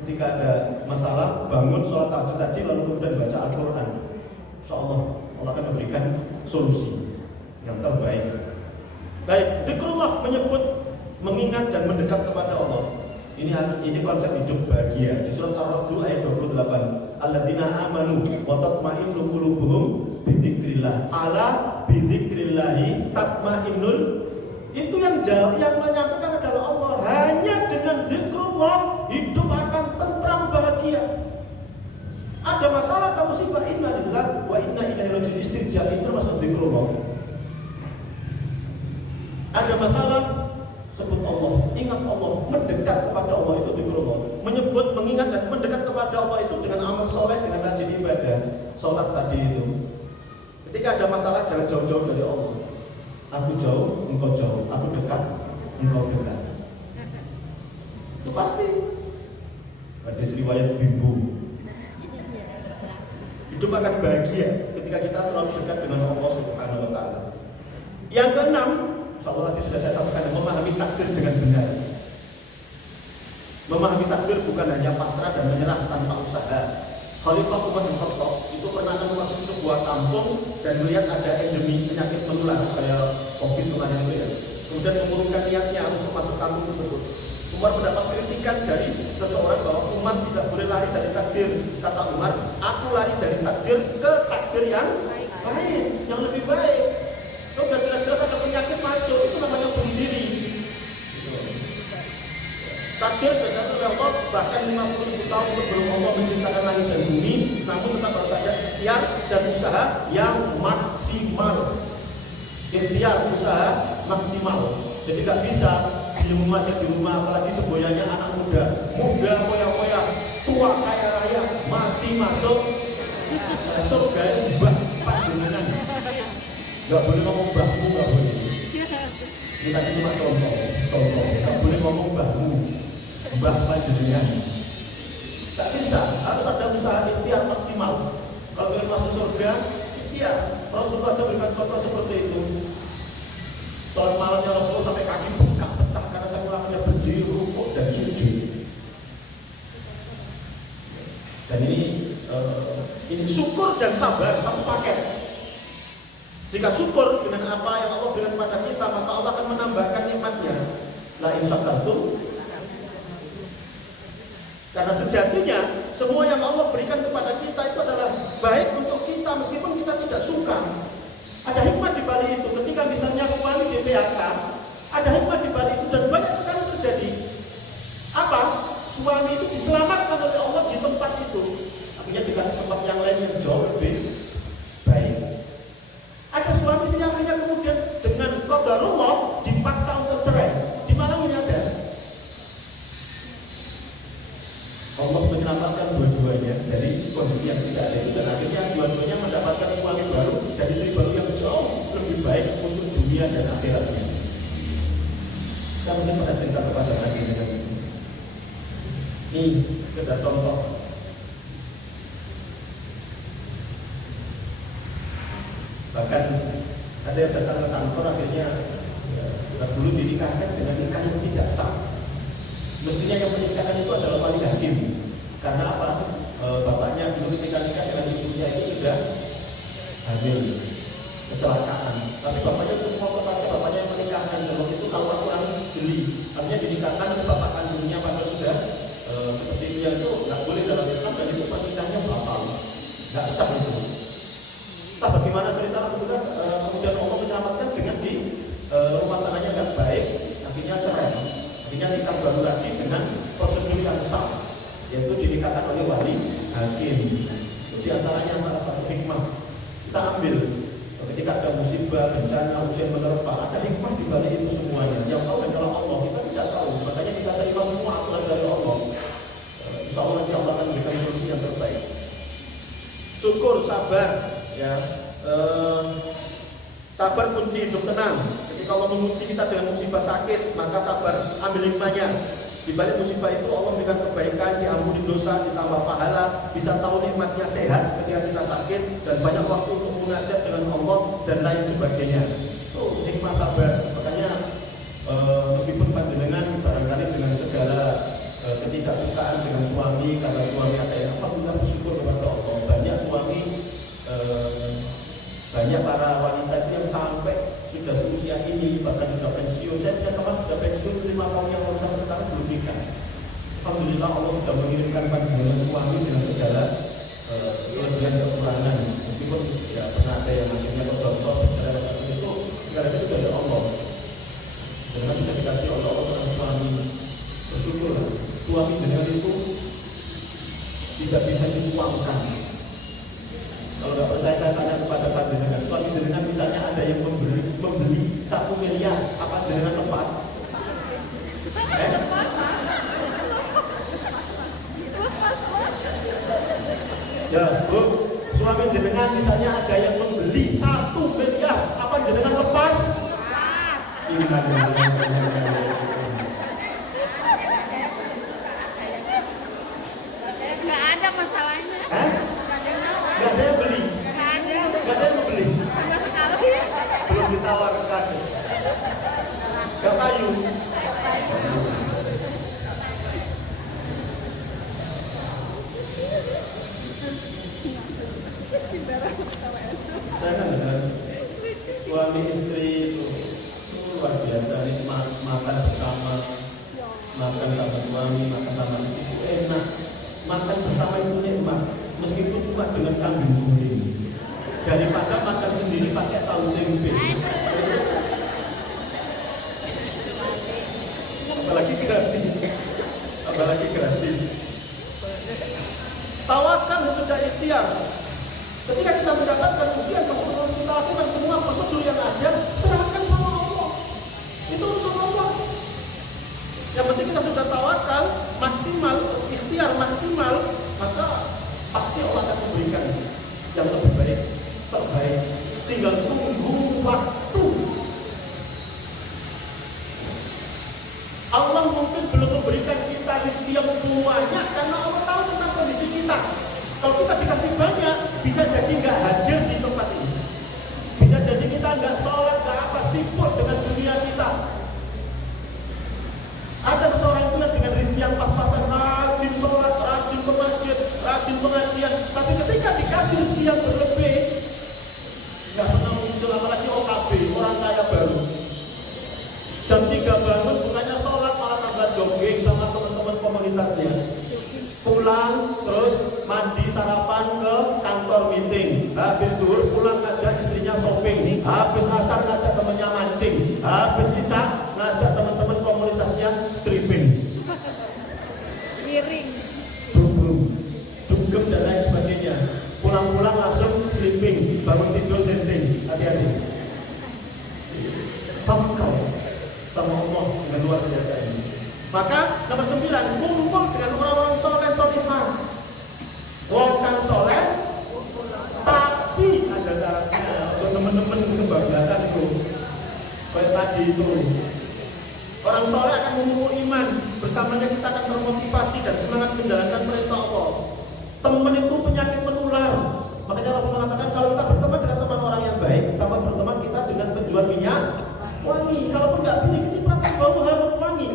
ketika ada masalah, bangun sholat tahajud tadi lalu kemudian baca Al-Quran. InsyaAllah Allah akan memberikan solusi yang terbaik. Baik, zikrullah menyebut mengingat dan mendekat kepada Allah. Ini konsep hidup bahagia. Di surat Ar-Ra'd ayat 28. Alladzina amanu wa tatma'innu qulubuhum bidzikrillah. Ala bidzikrillahi tatma'innul. Itu yang menyampaikan adalah Allah. Hanya dengan zikrullah hidup akan tentram bahagia. Ada masalah, ada musibah, inna lillahi wa inna ilaihi raji'un. Istirja itu termasuk zikrullah. Ada masalah, sebut Allah, ingat Allah, mendekat kepada Allah itu zikrullah. Menyebut, mengingat dan mendekat kepada Allah itu dengan amal soleh, dengan rajin ibadah. Sholat tadi itu. Ketika ada masalah jangan jauh-jauh dari Allah. Aku jauh, engkau jauh. Aku dekat, engkau dekat. Itu pasti. Hadis riwayat Bimbu. Hidup akan bahagia ketika kita selalu dekat dengan Allah Subhanahu wa Ta'ala. Yang keenam, insyaallah tadi sudah saya sampaikan, memahami takdir dengan benar. Memahami takdir bukan hanya pasrah dan menyerah tanpa usaha. Khalifah Umar bin Khattab itu pernah memasuki sebuah kampung dan melihat ada endemi penyakit menular kayak COVID kemarin itu ya. Kemudian mengurungkan niatnya untuk masuk kampung tersebut. Umar mendapat kritikan dari seseorang bahwa umat tidak boleh lari dari takdir. Kata Umar, aku lari dari takdir ke takdir yang lain, yang lebih baik. Sudah jelas-jelas ada penyakit masuk, itu namanya bunuh diri. Takdir berdasarkan oleh Allah bahkan 50.000 tahun sebelum Allah menciptakan langit dan bumi, namun tetap harus ada ikhtiar dan usaha yang maksimal. Ikhtiar, usaha maksimal. Jadi nggak bisa di rumah aja di rumah, apalagi semboyannya anak muda, moya-moya, tua kaya raya, mati masuk surga mbah panjenengan. Nggak boleh ngomong mbahmu, nggak boleh. Ini tadi cuma contoh. Nggak boleh ngomong mbahmu, mbah panjenengan. Tak bisa, harus ada usaha ikhtiar maksimal. Kalau ingin masuk surga, ikhtiar. Rasulullah berikan contoh seperti itu. Soal malamnya Rasulullah sampai kaki bengkak petah karena saya ulamanya berdiri, rukuk dan sujud. Dan ini syukur dan sabar satu paket. Jika syukur dengan apa yang Allah berikan kepada kita, maka Allah akan menambahkan nikmatnya. La in syakartum. Karena sejatinya semua yang Allah berikan kepada kita itu adalah baik untuk kita meskipun kita tidak suka. Ada hikmah di balik itu. Ketika misalnya suami di PHK, ada hikmah di balik itu dan banyak sekali terjadi. Apa? Suami itu diselamatkan oleh Allah di tempat itu. Akhirnya dikasih tempat yang lain yang jauh lebih baik. Ada suami yang akhirnya kemudian dengan qadarullah dipaksa untuk cerai. Di mana ini ada? Allah menyelamatkan dua-duanya dari kondisi yang tidak ada itu dan akhirnya dua-duanya mendapatkan suami baru dan istri baru yang jauh lebih baik untuk dunia dan akhiratnya. Kita mungkin pada cerita kepada Nabi dengan ini kita contoh. Bahkan ada yang datang ke kantor akhirnya kita dulu dinikahkan dengan nikah yang tidak sah. Mestinya yang menikahkan itu adalah wali hakim. Karena apa? Bapaknya dulu ketika nikah dengan ibunya itu sudah hamil, kecelakaan. Tapi bapaknya itu mau saja bapaknya yang menikahkan. Kalau itu kalau kurang jeli, artinya dinikahkan bapak kandungnya padahal sudah seperti itu nggak boleh dalam Islam dan itu pernikahannya batal, nggak sah itu. Entah bagaimana cerita kemudian Allah menyelamatkan dengan di rumah tangganya nggak baik, akhirnya cerai. Akhirnya nikah baru lagi dengan prosedur yang sah, yaitu dinikahkan oleh wali hakim. Jadi antaranya salah satu hikmah kita ambil ketika ada musibah, bencana, ujian menerpa, ada hikmah di balik itu semuanya. Yang tahu adalah Allah, kita tidak tahu. Makanya kita terima semua aturan dari Allah. Insya Allah nanti Allah akan memberikan solusi yang terbaik. Syukur, sabar, ya. Sabar kunci hidup tenang. Ketika Allah menguji kita dengan musibah sakit, maka sabar, ambil hikmahnya. Di balik musibah itu Allah memberikan kebaikan, diampuni dosa, ditambah pahala, bisa tahu nikmatnya sehat ketika kita sakit dan banyak waktu untuk munajat dengan Allah dan lain sebagainya. Itu hikmah sabar. Makanya meskipun panjenengan barangkali dengan segala ketidaksukaan dengan suami karena suami ada yang alhamdulillah bersyukur kepada Allah. Banyak suami banyak para wanita itu yang sampai sudah usia ini bahkan sudah pensiun. Saya punya teman sudah pensiun 5 tahun yang lalu sampai sekarang belum nikah. sudah mengirimkan panjenengan suami dengan segala kelebihan kekurangan, meskipun ya pernah ada yang akhirnya bercontoh bercerai itu sekarang itu dari Allah. Dengan sudah dikasih oleh Allah seorang suami, bersyukurlah. Suami jenengan itu tidak bisa diuangkan. Kalau nggak percaya saya tanya kepada panjenengan, suami jenengan misalnya ada yang membeli 1 miliar, apa jenengan lepas? Ya, Bu, suami jenengan misalnya ada yang membeli 1 miliar, apa jenengan lepas? Nggak ada masalahnya. Nggak ada yang beli? Nggak ada yang membeli? Sama sekali. Belum ditawarkan. Nggak payu. Saya kan dengar suami istri itu luar biasa nih, makan bersama, makan sama suami, makan sama istri itu enak. Makan bersama itu nikmat, meskipun cuma dengan kambing goreng, daripada makan sendiri pakai tahu tempe. Apalagi gratis. Tawarkan sudah ikhtiar. Ketika kita mendapatkan ujian, kemudian kita lakukan semua prosedur yang ada, serahkan sama Allah. Itu urusan Allah. Yang penting kita sudah tawarkan maksimal, ikhtiar maksimal, maka pasti Allah akan memberikan yang lebih baik, terbaik. Tinggal tunggu waktu. Allah mungkin belum memberikan kita rezeki yang banyak karena Allah tahu tentang kondisi kita. Kalau kita dikasih banyak, bisa jadi nggak hadir di tempat ini. Bisa jadi kita nggak sholat, nggak apa, sibuk dengan dunia kita. Ada seorang itu dengan rezeki yang pas-pasan, rajin sholat, rajin ke masjid, rajin pengajian. Tapi ketika dikasih rezeki yang berlebih, nggak pernah muncul, apalagi OKB, orang kaya baru. Jam 3 bangun, bukannya sholat, malah tambah jogging sama teman-teman komunitasnya. Pulang, terus mandi, sarapan ke kantor meeting. Habis duhur pulang ngajak istrinya shopping. Habis asar ngajak temannya mancing. Habis isya ngajak teman-teman komunitasnya stripping. Miring. Dugem dan lain sebagainya. Pulang-pulang langsung sleeping, bangun tidur setting. Hati-hati. Tawakal sama Allah dengan luar biasa ini. Maka nomor 9, kumpul dengan orang-orang soleh solihah. Wong kang soleh, tapi ada syaratnya. So teman-teman kebablasan itu, kayak tadi itu. Orang soleh akan memupuk iman. Bersamanya kita akan termotivasi dan semangat menjalankan perintah Allah. Teman itu penyakit menular. Makanya Rasul mengatakan kalau kita berteman dengan teman orang yang baik, sama berteman kita dengan penjual minyak wangi. Kalaupun nggak pilih kecipratan bau harum wangi.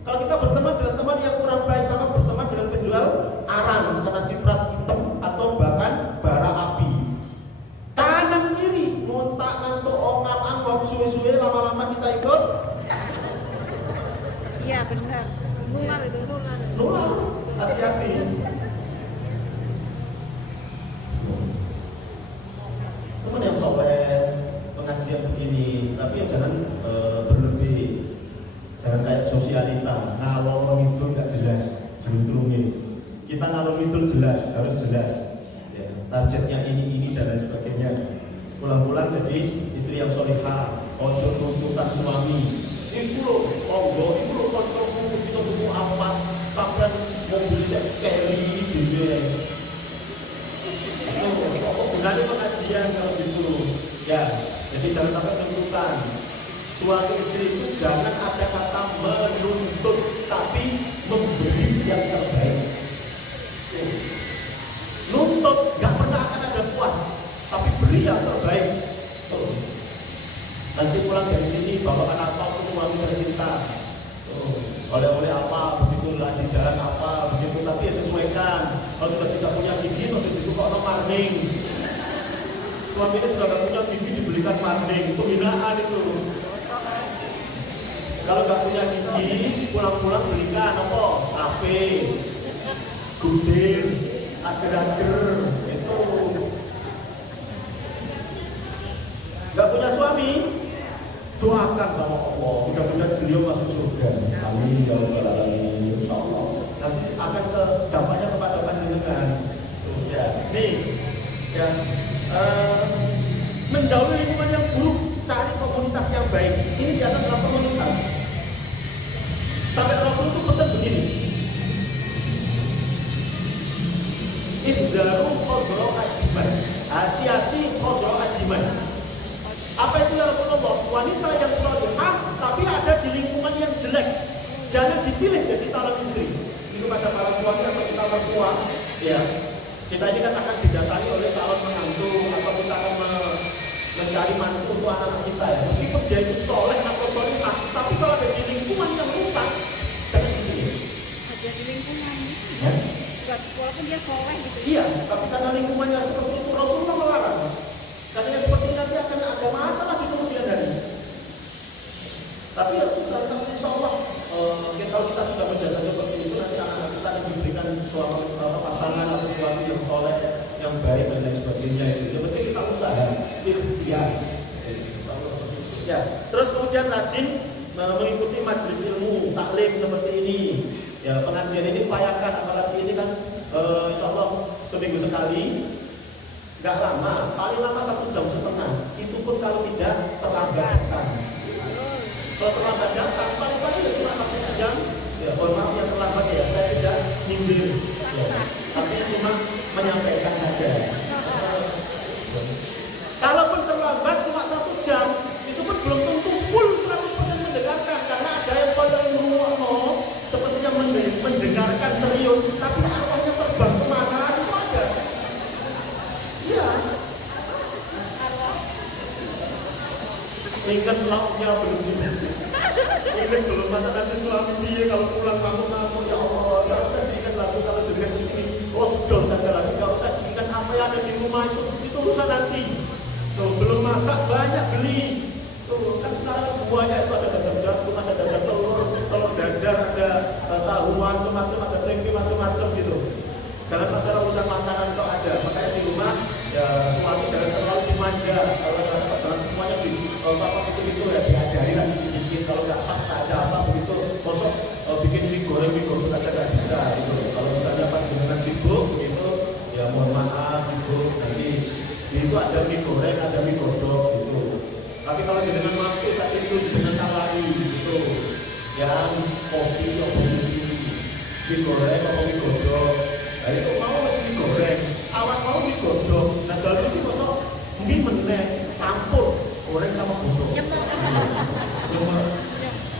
Kalau kita berteman dengan teman yang kurang baik, sama berteman dengan penjual arang karena ciprat hitam atau bahkan bara api. Kanan kiri, ngontak ngantuk ongal angkot suwe-suwe lama-lama kita ikut. Iya benar. Nular itu nular. Nular, hati-hati. Teman yang soleh, pengajian begini, tapi jangan berlebih. Jangan kayak sosialita, ngalor ngidul nggak jelas, juntrungi. Kita ngalor ngidul jelas, harus jelas. Ya, targetnya ini dan lain sebagainya. Pulang-pulang jadi istri yang solihah, ojo tuntutan suami. Itu loh, monggo, itu loh kocokmu, mesti tuku apa, sampai mobil saya carry juga. Itu apa gunanya pengajian kalau gitu? Ya, jadi jangan sampai tuntutan. Suami istri itu jangan ada kata menuntut, tapi memberi yang terbaik. Nuntut gak pernah akan ada puas, tapi beri yang terbaik. Nanti pulang dari sini bawa anak ke suami tercinta. Oleh-oleh apa, begitulah di jalan apa, begitu. Tapi ya sesuaikan. Kalau sudah tidak punya gigi, terus itu kok no marning. Suaminya sudah gak punya gigi, dibelikan marning. Itu hinaan itu. Kalau nggak punya gigi, pulang-pulang belikan apa? Kafe. dager itu nggak punya suami, doakan sama Allah mudah-mudahan beliau masuk surga. Amin ya rabbal alamin. Insyaallah nanti akan ke dampaknya kepada panjenengan. Ya, nih ya menjauhi lingkungan yang buruk, cari komunitas yang baik. Ini di atas dalam komunitas. Sampai Rasul itu pesan begini. Indaru kodro ajiman. Hati-hati kodro ajiman. Apa itu ya Rasulullah? Wanita yang sholihah tapi ada di lingkungan yang jelek. Jangan dipilih jadi calon istri. Itu pada para suami atau kita mertua, ya. Kita ini kan akan didatangi oleh calon menantu atau kita akan mencari mantu untuk anak kita ya. Meskipun dia itu soleh atau sholihah, tapi kalau ada di lingkungan yang rusak, jangan dipilih. Ada di lingkungan. Ya? Walaupun dia soleh gitu. Iya, tapi karena lingkungannya seperti itu Rasulullah melarang. Katanya seperti ini nanti akan ada masalah di kemudian hari. Tapi ya insya Allah kalau kita sudah menjaga seperti itu nanti anak-anak kita akan diberikan suami pasangan atau suami yang soleh, yang baik dan lain sebagainya itu. Yang penting kita usaha, ikhtiar. Ya, terus kemudian rajin mengikuti majelis ilmu, taklim seperti ini. Ya, pengajian ini upayakan, apalagi ini kan insya Allah seminggu sekali. Gak lama, paling lama 1,5 jam. Itu pun kalau tidak terlambat datang. Kalau terlambat datang, paling-paling ya cuma 1 jam. Ya, mohon maaf yang terlambat ya, saya tidak nyindir. Ya, tapi cuma menyampaikan saja. Kalaupun terlambat cuma 1 jam, itu pun belum tentu full 100% mendengarkan. Karena ada yang pada ngomong, sepertinya mendengarkan serius, tapi arwahnya terbang kemana itu ada. Iya. Ingat lauknya belum. Ingat belum masa nanti suami dia kalau pulang ngamuk-ngamuk, ya Allah, gak usah diingat lagu kalau dengar di sini. Oh, sedot saja lagi, gak usah diingat apa yang ada di rumah itu urusan nanti. Tuh, belum masak banyak beli. Tuh, kan sekarang buahnya itu ada dadar jantung, ada dadar telur dadar, ada tahu macam-macam, ada tempe macam-macam gitu. Jangan masalah urusan makanan kok ada. Makanya di rumah ya suami jangan terlalu dimanja. Kalau jangan semuanya di apa itu ya diajari lah sedikit. Kalau nggak pas nggak ada apa begitu. Kosong bikin mie goreng aja nggak bisa gitu. Kalau misalnya pas dengan sibuk begitu ya mohon maaf gitu. Nanti itu ada mie goreng, ada mie godok gitu. Tapi kalau dengan mampu tadi itu dengan salari gitu. Yang kopi oposisi mie goreng atau mie godok. Nah itu mau mesti digoreng, awak mau digodok. Nah kalau itu masuk mungkin meneh campur goreng sama godok.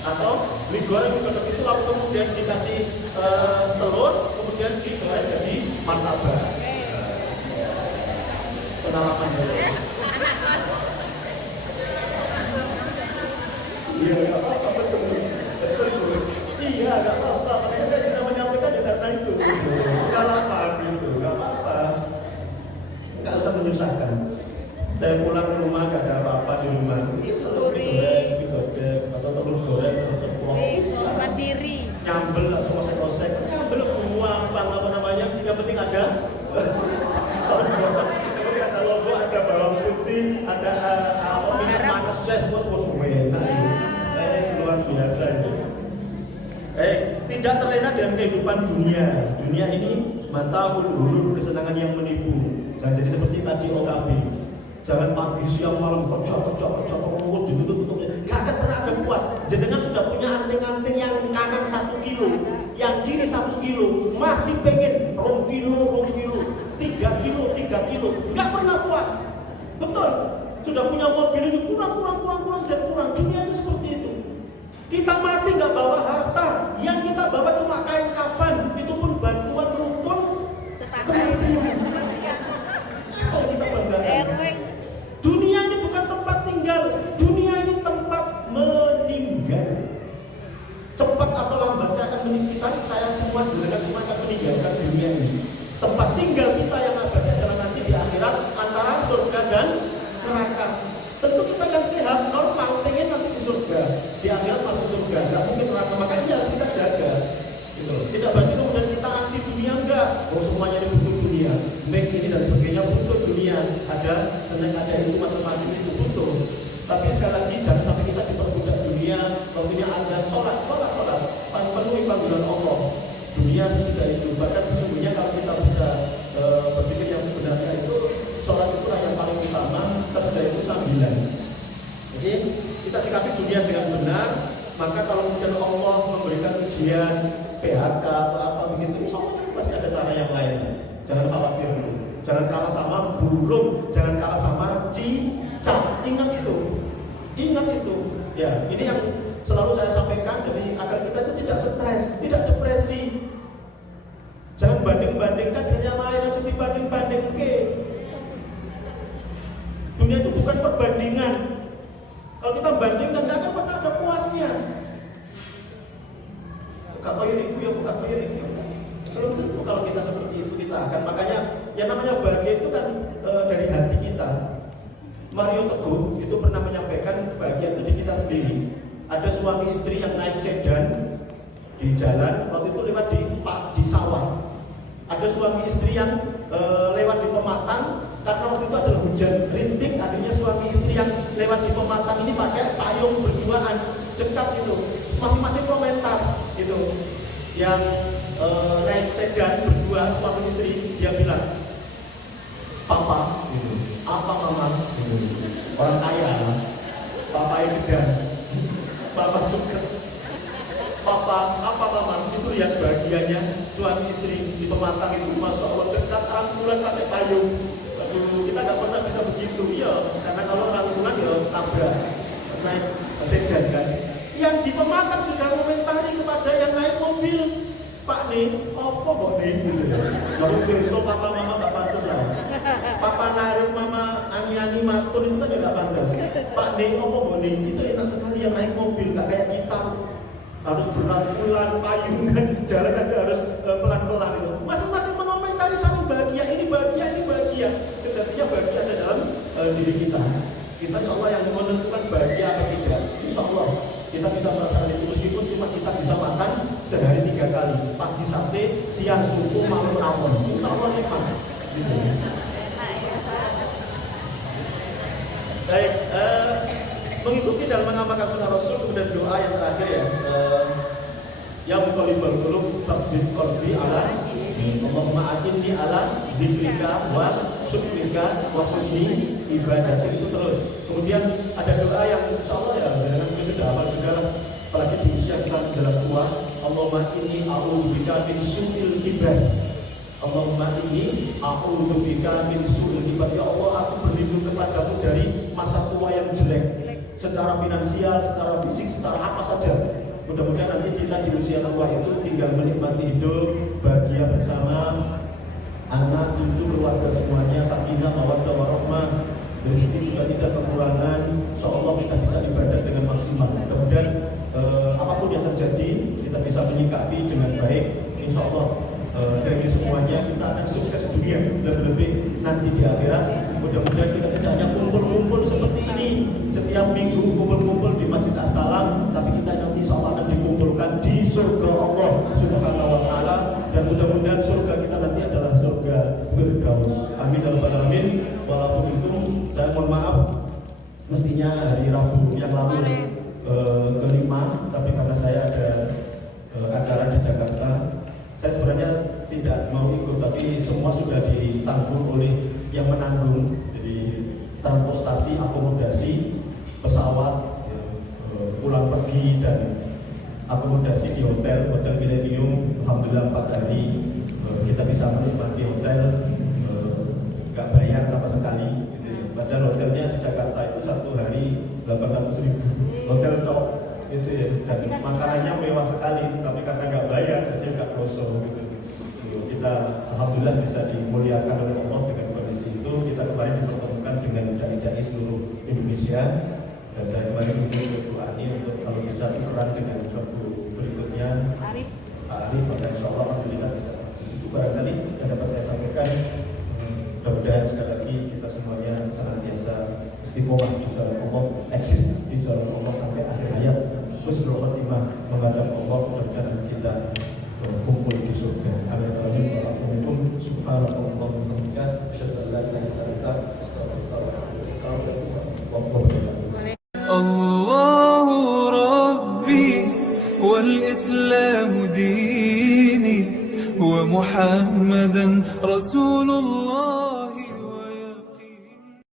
Atau mie goreng godok itu lalu kemudian dikasih telur, kemudian digoreng jadi martabak. Penerapan dulu. Iya, nggak apa-apa betul. Iya, nggak apa-apa. Makanya saya bisa menyampaikan ya karena itu. Nggak apa gitu, nggak apa-apa. Nggak usah menyusahkan. Saya pulang ke rumah nggak ada apa-apa di rumah. Telur digoreng, atau telur goreng, atau telur mandiri. Nyambel lah, osek-osek. Nyambel buang, apa namanya? Yang penting ada. Kemudian ada logo, ada bawang putih, ada minyak panas, bos enak. Luar biasa itu. Tidak terlena dengan kehidupan dunia. Dunia ini mataul hurur, kesenangan yang menipu. Jangan jadi seperti tadi OKB. Jangan pagi siang malam kerja terus ditutup-tutupnya. Gak akan pernah ada puas. Jenengan sudah punya anting-anting yang kanan 1 kilo, yang kiri 1 kilo, masih pengen 2 kilo, 3 kilo, gak pernah puas. Betul. Sudah punya mobil ini kurang. Dunia itu seperti itu. Kita mati nggak bawa harta, yang kita bawa cuma kain kafan, itu pun bantuan rukun kematian. Apa yang kita banggakan? Dunia ini bukan tempat tinggal, dunia ini tempat meninggal. Cepat atau lambat saya semua dengan semua akan meninggalkan dunia ini. Tempat tinggal kita yang abadi adalah nanti di akhirat antara surga dan neraka. Tentu kita yang sehat, normal, pengen nanti di surga, di akhirat masuk surga, nggak mungkin neraka. Makanya harus kita jaga. Gitu. Tidak berarti kemudian kita anti dunia, enggak. Oh semuanya ini butuh dunia. burung, jangan kalah sama cicak. Ingat itu. Ya, ini yang selalu saya sampaikan, jadi agar kita itu tidak stres, tidak depresi. Jangan banding-bandingkan dengan yang lain, aja dibanding-banding. Oke. Dunia itu bukan perbandingan. Kalau kita bandingkan, nggak akan pernah ada puasnya. Kak kaya iku ya, kak kaya iku. Belum tentu kalau kita seperti itu kita akan. Makanya yang namanya bahagia itu kan dari hati kita. Mario Teguh itu pernah menyampaikan bahagia itu di kita sendiri. Ada suami istri yang naik sedan di jalan, waktu itu lewat di sawah. Ada suami istri yang lewat di pematang, karena waktu itu adalah hujan rintik. Akhirnya suami istri yang lewat di pematang ini pakai payung berduaan, dekat itu. Masing-masing komentar gitu. Yang naik sedan berdua suami istri, dia bilang, papa, gitu. Apa mama? Gitu. Orang kaya, papa ini dan papa suka. Papa, apa mama? Itu lihat bahagianya suami istri di pematang itu, masya Allah dekat rangkulan pakai payung. Aduh, kita nggak pernah bisa begitu, ya. Karena kalau rangkulan ya tabrak naik sedan kan. Yang di pematang juga komentari kepada yang naik mobil, Pak nih, apa kok nih gitu ya. Lalu besok papa mama nggak pantas lah. Papa narik mama ani-ani matur itu kan juga nggak pantas. Pak nih, apa kok nih? Itu enak sekali yang naik mobil, nggak kayak kita. Harus berangkulan, payungan, jalan aja harus pelan-pelan gitu. Masing-masing mengomentari saling bahagia, ini bahagia. Sejatinya bahagia ada dalam diri kita. Kita insya Allah yang menentukan bahagia atau tidak. Insya Allah kita bisa merasakan itu, meskipun cuma kita bisa makan sehari 3 kali, pagi sate, siang suku, malam rawon. Insya Allah nikmat. Gitu. Baik, mengikuti dalam mengamalkan sunnah Rasul, kemudian doa yang terakhir ya, yang muqallibal qulub tsabbit qalbi ala Allahumma a'inni ala dzikrika wa syukrika wa husni ibadatik. Itu terus. Kemudian ada doa yang insyaallah ya dengan sudah hafal juga lah, apalagi di usia kita menjelang tua. Allahumma inni a'udzubika min su'il kibar. Allahumma inni a'udzubika min su'il kibar. Ya Allah, aku berlindung kepadamu dari masa tua yang jelek, secara finansial, secara fisik, secara apa saja. Mudah-mudahan nanti kita di usia tua itu tinggal menikmati hidup, bahagia bersama anak, cucu, keluarga semuanya, sakinah, mawaddah, warahmah. Rezeki juga tidak kekurangan. Insyaallah kita bisa ibadah dengan maksimal. Mudah-mudahan apapun yang terjadi kita bisa menyikapi dengan baik. Insyaallah dari semuanya kita akan sukses dunia dan lebih nanti di akhirat. Mudah-mudahan kita tidak hanya kumpul-kumpul seperti ini setiap minggu, kumpul-kumpul di Masjid As-Salam, tapi kita nanti insyaallah akan dikumpulkan di surga Allah Subhanahu wa taala, dan mudah-mudahan surga kita nanti adalah surga Firdaus. Amin ya rabbal alamin. Walaupun saya mohon maaf, mestinya hari Rabu yang lalu kelima, tapi karena saya ada acara di Jakarta, saya sebenarnya tidak mau ikut, tapi semua sudah ditanggung oleh yang menanggung. Jadi transportasi, akomodasi, pesawat, pulang pergi dan akomodasi di hotel Millennium. Alhamdulillah 4 hari kita bisa menikmati hotel, nggak bayar sama sekali gitu. Padahal hotelnya di Jakarta itu 1 hari 800.000 hotel top gitu ya, dan makanannya mewah sekali, tapi karena nggak bayar jadi nggak kosong gitu. Kita alhamdulillah bisa dimuliakan oleh Allah dengan kondisi itu. Kita kemarin dipertemukan dengan dai-dai seluruh Indonesia, dan saya kemarin di sini berdoa untuk kalau bisa tukeran dengan Rabu berikutnya Pak Arif, maka insya Allah alhamdulillah bisa. Itu barangkali yang dapat saya sampaikan. Mudah-mudahan sekali lagi kita semuanya senantiasa istiqomah di jalan Allah, eksis di jalan Allah sampai akhir hayat, husnul khotimah menghadap Allah, dan kita kumpul di surga. Amin amin. Waalaikumsalam subhanallahi wa bihamdihi, asyhadu an la ilaha illa anta, astaghfiruka wa atubu ilaik. Assalamualaikum warahmatullahi wabarakatuh. Allahu Rabbi wal Islam dini wa Muhammadan Rasul